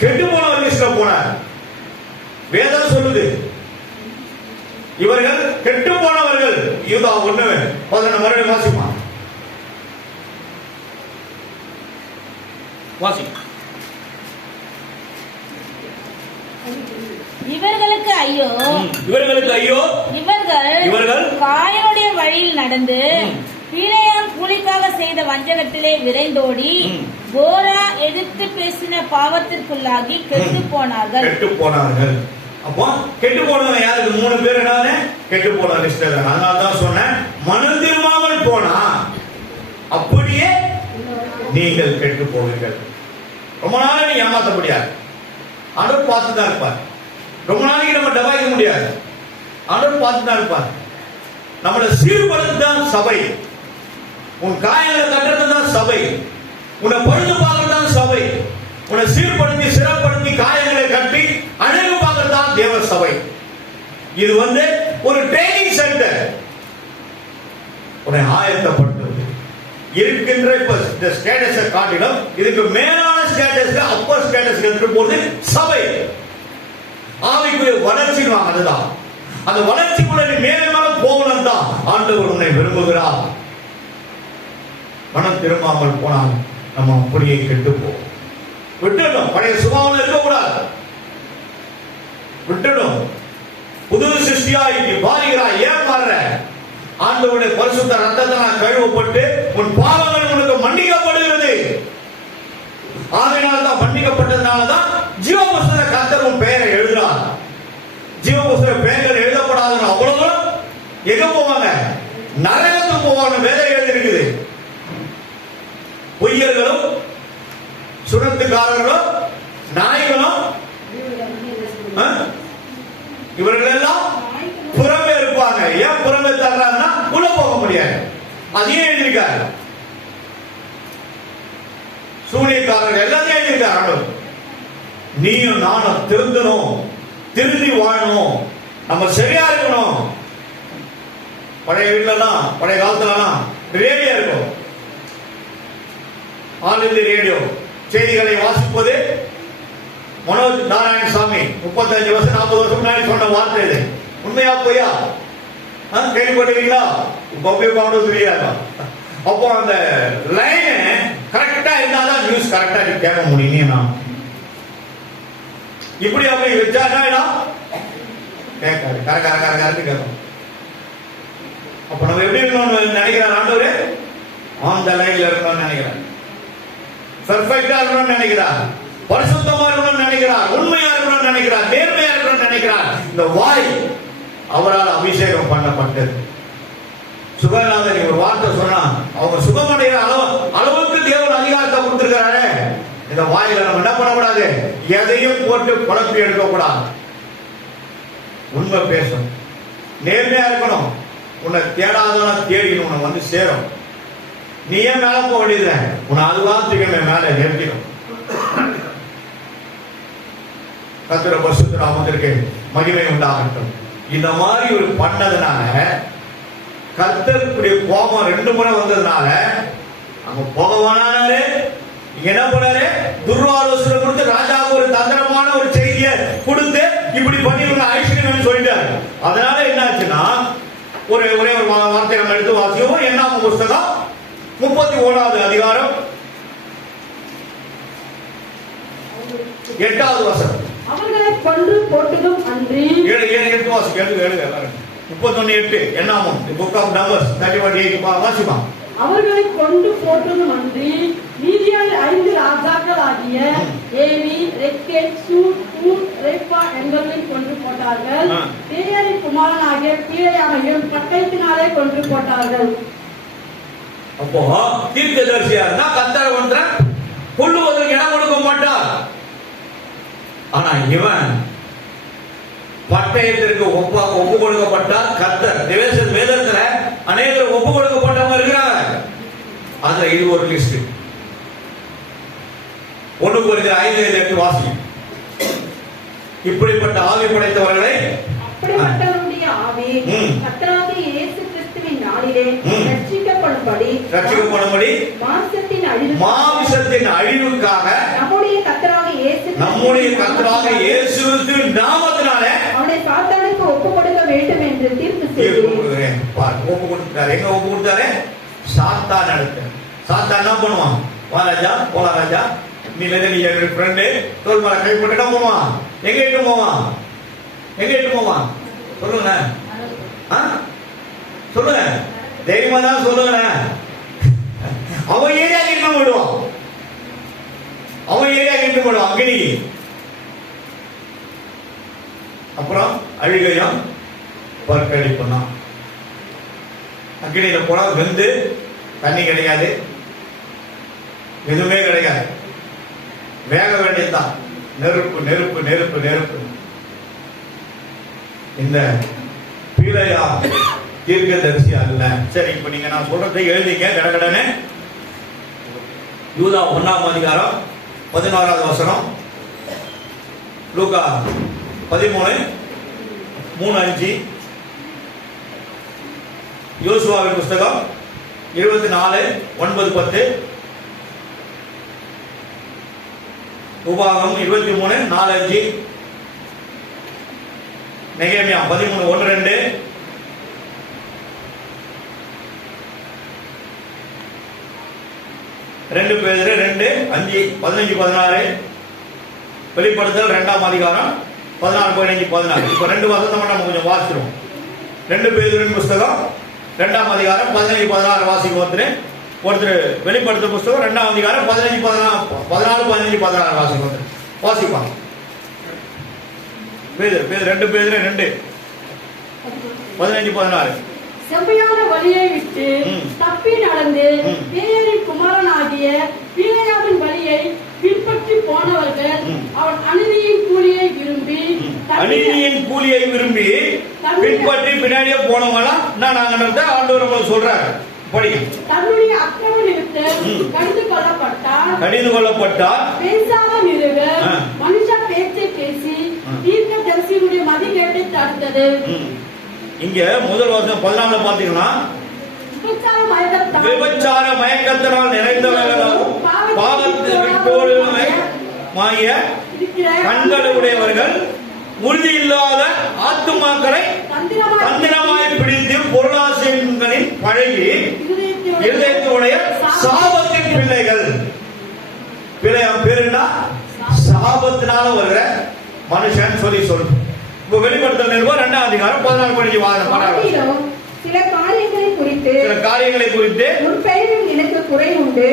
கெட்டு போனவர் லிஸ்ட்ல போனார். வேதம் சொல்லுது இவர்கள் கெட்டு போனவர்கள். யூதா 1:11 மறுபடியும் வாசிமா. வாசி. இவர்களுக்கு ஐயோ, இவர்களுக்கு ஐயோ, இவர்கள் இவர்கள் காயனுடைய வழியில் நடந்து பீலேயாம் கூலிக்காக செய்த வஞ்சகத்திலே விரைந்தோடி கோரா எதிர்த்து பேசின பாவத்திற்குள்ளாகி கெட்டு போனார்கள். அப்போ கெட்டு போனவங்க யாருக்கு? 3 பேர் என்னன்னு கெட்டு போன லிஸ்ட். அதனாலதான் சொன்னேன், மனம் திரும்பாமல் போனா அப்படியே நீங்கள் கெட்டு போவீர்கள். ரொம்ப நாள் நீங்க ஏமாத்த முடியாது. ஆண்டவர் பார்த்து தான் இருப்பார். ரொம்ப நாளைக்கு நம்ம டபாய்க்க முடியாது. ஆண்டவர் பார்த்து தான் இருப்பார். நம்மளை சீர்படுத்தான் சபை. உன் காயங்களை கட்டுறது தான் சபை. உன்னை பழுது பார்க்கறது தான் சபை. உன்னை சீர்படுத்தி சிறப்படுத்தி காயங்களை கட்டி அழகு பார்க்கறது தான் தேவ சபை. இது ஒரு ட்ரைனிங் சென்டர். உன்னை ஆயத்தப்படுத்துவது இருக்கின்ற இந்த ஸ்டேட்டஸை காட்டிலும் இதுக்கு மேலான ஸ்டேட்டஸ்க்கு அப்பர் ஸ்டேட்டஸ்க்கு எடுத்து போறது சபை. ஆவிக்குரிய வளர்ச்சி அதுதான். அந்த வளர்ச்சிக்குள்ள நீ மேலும் மேலும் போகணும் தான் ஆண்டவர் உன்னை விரும்புகிறார். மனம் திரும்பாமல் போனால் நம்ம அப்படியே கெட்டு போவோம். விட்டுடும். பழைய சுபாவம் இருக்கக்கூடாது. விட்டுடும். புது சிருஷ்டியா இங்கே பாருகிறாய். ஏன் பாருற? ஆண்டவருடைய பரிசுத்த ரத்தத்தால் கழுவப்பட்டு உன் பாவங்கள் உனக்கு மன்னிக்கப்படுகிறது. ஆகையினால தான் மன்னிக்கப்பட்டதுனால தான் ஜீவபுஸ்தக கர்த்தர் உன் பெயரை எழுதுறார். ஜீவபுஸ்தக பெயர்கள் எழுதப்படாத அவ்வளவு எங்க போவாங்க? நரகத்துக்கு போவாங்க. வேதம் எழுதிருக்குது. பொய்யர்களும் சுரத்துக்காரர்களும் நாய்களும் இவர்கள் எல்லாம் புறமே இருப்பாங்க. ஏன் புறமே தர்றாங்கன்னா உள்ள போக முடியாது. அதையும் எழுதியிருக்காரு. சூனியக்காரர்கள் எல்லாத்தையும் எழுதியிருக்காரு. நீயும் நானும் திருந்தணும், திருந்தி வாழணும், நம்ம சரியா இருக்கணும். பழைய வீட்டுலலாம் பழைய காலத்துலலாம் ரேடியோ இருக்கும். ஆல் இந்தியா ரேடியோ செய்திகளை வாசிப்பது மனோஜ் நாராயணசாமி 35 வருஷம் 40 வருஷம் முன்னாடி சொன்ன வார்த்தை இது. உண்மையா பொய்யா? கேள்விப்பட்டிருக்கீங்களா? தெரியாது. அப்போ அந்த லைன் கரெக்டா இருந்தாதான் நியூஸ் கரெக்டா கேட்க முடியும். நான் இப்படி அப்படி வச்சா கேட்காது. கரெக்ட் கேட்கும். அப்ப நம்ம எப்படி இருக்கணும்னு நினைக்கிறார் ஆண்டவரே? அந்த லைன்ல இருக்கணும்னு நினைக்கிறார். பெர்ஃபெக்ட்டா இருக்கணும்னு நினைக்கிறார். பரிசுத்தமா இருக்கணும்னு நினைக்கிறார். உண்மையா இருக்கணும்னு நினைக்கிறார். நேர்மையா இருக்கணும்னு நினைக்கிறார். இந்த வாய் அவரால் அபிஷேகம் பண்ணப்பட்டது. சுகநாதன் ஒரு வார்த்தை சொன்னா அவங்க சுகமடைகிற அளவுக்கு தேவன் அதிகாரத்தை கொடுத்திருக்கிறாரு. இந்த வாயில நம்ம என்ன பண்ணக்கூடாது? எதையும் போட்டு குழப்பி எடுக்க கூடாது. உண்மை பேசணும். நேர்மையா இருக்கணும். உன்னை தேடாதான் தேடிக்கணும். உன்னை வந்து சேரும். நீ ஏன் மேல போக வேண்டியது? உன்னை அதுவாத்துக்கு மேல நிறுத்திடும். கர்த்தர் பரிசுத்த நாமத்திற்கு மகிமை உண்டாகட்டும். இந்த மாதிரி ஒரு பண்ணதுனால கர்த்தருடைய கோபம் 2 முறை வந்ததுனால அங்க போகவானாரு. என்ன பண்ணாரு? துர்வாலோசனை கொடுத்து ராஜாவுக்கு ஒரு தந்திரமான ஒரு செய்தியை கொடுத்து இப்படி பண்ணி ஐஸ்வர்யம் சொல்லிட்டாரு. அதனால என்னாச்சுன்னா ஒரே ஒரு வார்த்தை நம்ம எடுத்து வாசிப்போம். என்னாகும் புஸ்தகம் 31வது அதிகாரம் 8வது வசனம். அவர்களை கொன்று போட்டதும் அன்றி 7 வாசிக்க 31:8 என்னாகும்? புக் ஆஃப் நம்பர்ஸ் 31:8 வாசிப்பா. அவர்களை கொண்டு போட்டதும் அன்றி மீதியான 5 ராஜாக்கள் ஆகிய ஏவி, ரெக்கேல், சூர், கூர், ரெப்பா என்பவர்களை கொன்று போட்டார்கள். தேயாரின் குமாரனாகிய பீலேயாமையும் பட்டயத்தினாலே கொன்று போட்டார்கள். அப்போ தீர்க்கதரிசியா இருந்தா கர்த்தர் ஒன்றை கொல்லுவதற்கு இடம் கொடுக்க மாட்டார். ஆனா இவன் பட்டயத்திற்கு ஒப்பு கொடுக்கப்பட்டால் கர்த்தர் வேதத்துல அநேகர் ஒப்பு கொடுக்கப்பட்டவங்க இருக்கிறாங்க. அதுல இது ஒரு லிஸ்ட். 1 கொரிந்தியர் 5:8 வாசி. இப்படிப்பட்ட ஆவி படைத்தவர்களை அப்படிப்பட்டவருடைய ஆவி கர்த்தராகிய இயேசு கிறிஸ்துவின் நாளிலே ரட்சிக்கப்படும்படி மாம்சத்தின் அழிவுக்காக நம்முடைய கர்த்தராகிய இயேசு கிறிஸ்துவின் நாமத்தினாலே அவனை சாத்தானுக்கு ஒப்பு கொடுக்க வேண்டும் என்று தீர்ப்பு செய்கிறேன். ஒப்பு கொடுத்தாரு. எங்க ஒப்பு கொடுத்தாரு? சாத்தான் அடுத்து. சாத்தான் என்ன பண்ணுவான்? வா ராஜா, போலா ராஜா, நீ எங்க ஃப்ரெண்டு தோல் மேல கை போட்டுட்டா போவான். எங்க இட்டு போவான்? சொல்லுங்க சொல்லுங்க. தைரியமா தான் சொல்லுவேன். அவன் ஏரியா கிட்ட போடுவான், அவன் ஏரியா கிட்ட போடுவான் அக்னி. அப்புறம் அழுகையும் பற்கடிப்பும் தான். அக்னியில போனா வெந்து தண்ணி கிடைக்காது, எதுவுமே கிடைக்காது, வேக வேண்டியதுதான். நெருப்பு நெருப்பு நெருப்பு நெருப்பு. இந்த பீலையா தீர்க்கதரிசி அல்ல. சரி, இப்ப நீங்க நான் சொல்றதை எழுதிங்க கடகடனே. யூதா 1ஆம் அதிகாரம் 16வது வசனம், லூக்கா 13:3-5, யோசுவாவின் புஸ்தகம் 24:9-10, உபாகம் 23:4-5, நெகேமியா 13:1-2, ரெண்டு பேதுரு 2:5-15-16, வெளிப்படுத்தல் 2ஆம் அதிகாரம் 14-15-16. இப்ப 2 வசனம் நம்ம கொஞ்சம் வாசிக்கிறோம். 2 பேதுருவின் புஸ்தகம் 2ஆம் அதிகாரம் 15-16 வாசிக்கும் ஒருத்தர். வெளிப்படுத்தல் புஸ்தகம் 2ஆம் அதிகாரம் 14-15-16 வாசிக்கும் வாசிப்பாங்க. பேதுரு 2 பேதுரு 2:15-16. செவ்வையான வழியை விட்டு தப்பி நடந்து பேரின் குமாரனாகிய பீலையாவின் வழியை பின்பற்றி போனவர்கள் அவன் அநீதியின் கூலியை விரும்பி பின்பற்றி பின்னாடியே போனவங்களாம் நாங்க ஆண்டவர் சொல்றாரு. தன்னுடைய அக்கிரம நிமித்தம் கடிந்து கொள்ளப்பட்டார். பேசாமல் இருக மனுஷ பேச்சை பேசி தீர்க்கதரிசியுடைய மதிகேட்டை தடுத்தது. இங்க முதல் வருஷம் 14 பாத்தீங்கன்னா, விபச்சார மயக்கத்தினால் நிறைந்தவர்களும் பாவத்தோடு கண்களுடையவர்கள் உறுதி இல்லாத ஆத்துமாக்களை தந்திரமாய் பிடித்து பொருளாசைகளின் பழகி இருதயத்துடைய சாபத்தின் பிள்ளைகள். பேருன்னா சாபத்தினால வருகிற மனுஷன் சொல்லி சொல்லு. வெளிப்படுத்தல் 2ஆம் அதிகாரம் 14 வாதம். சில காரியங்களை குறித்து முற்பெயரில் எனக்கு குறை உண்டு.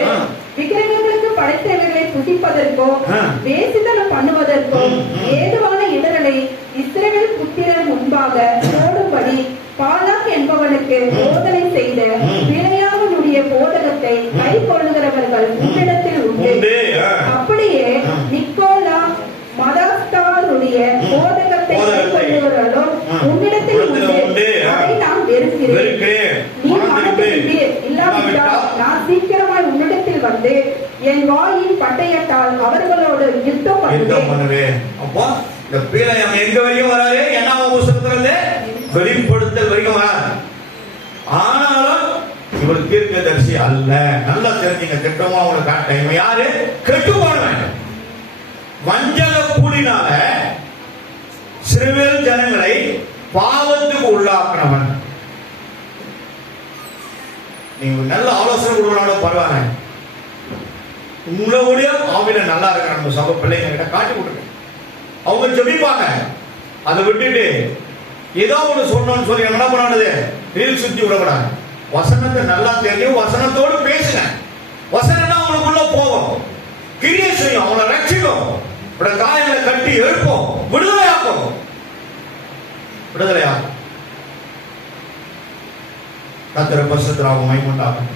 விக்கிரகங்களுக்கு படைத்தவர்களை புசிப்பதற்கோ வேசித்தனம் பண்ணுவதற்கோ ஏதுவான இடர்களை இஸ்ரவேல் புத்திரர் முன்பாக போடும்படி பாலாக் என்பவனுக்கு போதனை செய்த பிழையாவனுடைய போதகத்தை கை கொள்ளுகிறவர்கள் உன்னிடத்தில் உண்டு. அப்படியே நிக்கோலா மதஸ்தவாருடைய போதகத்தை கை கொள்ளுகிறவர்களும் உன்னிடத்தில் உண்டு. அதை நான் வெறுக்கிறேன். நீ மனதில் இல்லாவிட்டால் நான் சீக்கிரமாய் உன்னிடத்தில் வந்து என் வாயின் பட்டயத்தால் அவர்களோடு யுத்தம் பண்ணுவேன். அப்போ இந்த பீலையாம் எங்க வரைக்கும் வராது? என்ன புஸ்தகத்துல வெளிப்படுத்தல் வரைக்கும் வராது. ஆனாலும் இவர் தீர்க்கதரிசி அல்ல. நல்லா தெரிஞ்சுங்க. திட்டமா அவங்களுக்கு காட்ட இவன் யாரு? கெட்டு போனவன். வஞ்சக கூலினால இஸ்ரவேல் ஜனங்களை பாவத்துக்கு உள்ளாக்கினவன். நீங்க நல்ல ஆலோசனை கொடுக்கணும், பரவாயில்ல. உங்களுடைய ஆவில நல்லா இருக்கிற நம்ம சபை பிள்ளைங்க கிட்ட காட்டி கொடுங்க. அவங்க ஜெபிப்பாங்க. அதை விட்டுட்டு ஏதோ ஒன்று சொன்னோம்னு சொல்லி என்ன பண்ணாது? ரீல் சுத்தி விடக்கூடாது. வசனத்தை நல்லா தெரியும், வசனத்தோடு பேசுங்க. வசனம் தான் அவங்களுக்குள்ள போகும், கிரியை செய்யும், அவங்களை ரட்சிக்கும், காயங்களை கட்டி எழுப்போம், விடுதலையாக்கும். விடுதலையாகும். கர்த்தர் பரிசுத்தராக மகிமையுண்டாகட்டும்.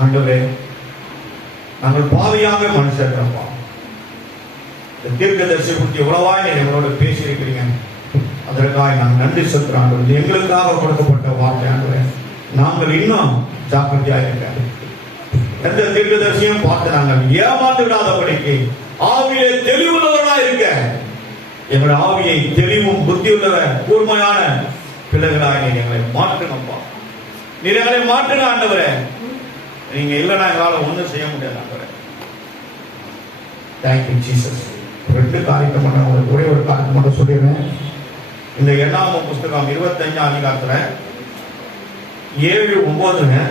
ஆண்டவரே, நாங்கள் பாவியாக மனுஷர்ப்பா. இந்த தீர்க்கதரிசி குறித்து எவ்வளவாய் நீங்க எங்களோட பேசி இருக்கிறீங்க. அதற்காக நாங்கள் நன்றி செலுத்துறோம். எங்களுக்காக கொடுக்கப்பட்ட வார்த்தை ஆண்டவரே, நாங்கள் இன்னும் ஜாக்கிரதையாக இருக்க, எந்த தீர்க்கதரிசியும் பார்த்து நாங்கள் ஏமாந்து விடாதபடிக்கு ஆவியை தெளிவுள்ளவர்களாக இருக்க, எங்களுடைய ஆவியை தெளிவும் புத்தி உள்ளவ கூர்மையான பிள்ளைகளாக நீங்க எங்களை மாற்றுங்கப்பா. நீர் எங்களை மாற்றுங்க ஆண்டவரே. நீங்க இல்லைன்னா எங்களால் ஒன்றும் செய்ய முடியாது ஆண்டவரே. Thank you Jesus. 2 காரியத்தை மட்டும் உங்களுக்கு ஒரே ஒரு காரியத்தை மட்டும் சொல்லிடுறேன். இந்த 8ஆம் புஸ்தகம் 25ஆம் அதிகாரத்துல 7-9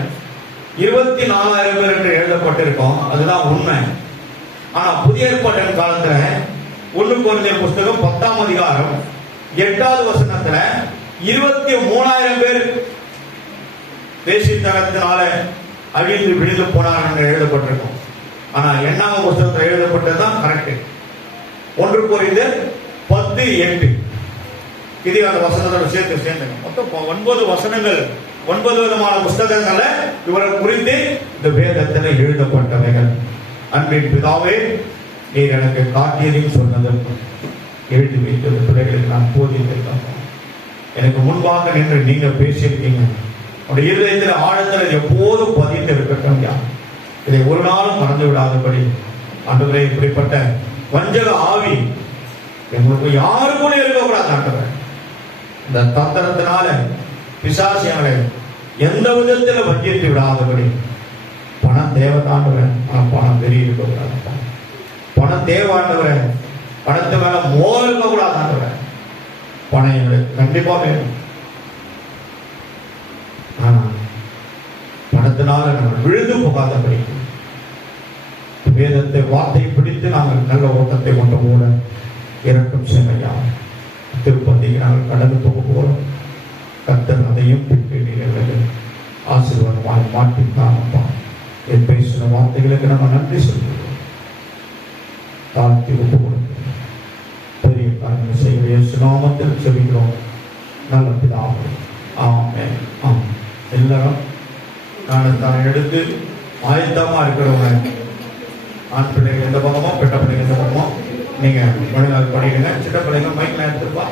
24,000 பேர் என்று எழுதப்பட்டிருக்கோம். அதுதான் உண்மை. ஆனா புதிய ஏற்பாட்டின் காலத்துல 1 கொரிந்தியர் புஸ்தகம் 10ஆம் அதிகாரம் 8வது வசனத்துல 23,000 பேர் வேசித்தனத்தினால அழிந்து விழுந்து போனார் என்று எழுதப்பட்டிருக்கும். ஆனா எண்ணாம புஸ்தகத்தில் எழுதப்பட்டதுதான் கரெக்ட். 1 கொரிந்தியர் 10:8 இது அந்த வசனத்தோட சேர்ந்து மொத்தம் 9 வசனங்கள், 9 விதமான புஸ்தகங்கள்ல இவரை குறித்து இந்த வேதத்தில் எழுதப்பட்டவைகள். அன்பின் பிதாவே, நீர் எனக்கு காட்டியதையும் சொன்னதும் எழுதி வைத்தது பிள்ளைகளுக்கு நான் போதித்திருக்கேன். எனக்கு முன்பாக நின்று நீங்க பேசியிருக்கீங்க. உடைய இருதயத்தில் ஆழத்தில் எப்போதும் பதிந்து இருக்கட்டும். இதை ஒரு நாளும் மறந்து விடாதபடி ஆண்டவரே, இப்படிப்பட்ட வஞ்சக ஆவி எங்களுக்கு யாரு கூட இருக்கக்கூடாது ஆண்டவரே. இந்த தந்திரத்தினால பிசாசியங்களை எந்த விதத்தில் வஞ்சித்து விடாதபடி. பணம் தேவைதாண்டவரே, ஆனால் பணம் பெரிய இருக்கக்கூடாது. பணம் தேவாண்டவரே, பணத்து மேல மோல் இருக்கக்கூடாது ஆண்டவரே. பணம் எங்களுக்கு கண்டிப்பா வேணும். ஆனா பணத்தினால நாங்கள் விழுந்து போகாதபடி வேதத்தை வார்த்தை பிடித்து நாங்கள் நல்ல ஓட்டத்தை கொண்டு போல இறக்கும் செய்யா. திருப்பதிக்கு நாங்கள் கடந்து போக போறோம். கர்த்தர் அதையும் பிடிக்கிறது ஆசீர்வாதமாக மாற்றிக்காமப்பா. என் பேசின வார்த்தைகளுக்கு நம்ம நன்றி சொல்கிறோம். தாழ்த்தி ஒப்பு கொடுக்கிறோம். பெரிய காரியங்கள் செய்ய சுனாமத்தில் செவிக்கிறோம். நல்ல பிதாவே, ஆமென். எல்லாரும் தான் எடுத்து ஆயத்தமா இருக்கிறவங்க, ஆண் பிள்ளைங்க எந்த பக்கமோ பெட்ட பிள்ளைங்க எந்த பக்கமோ நீங்க படிக்கிற சின்ன பிள்ளைங்க மைக்ல எடுத்துப்பா.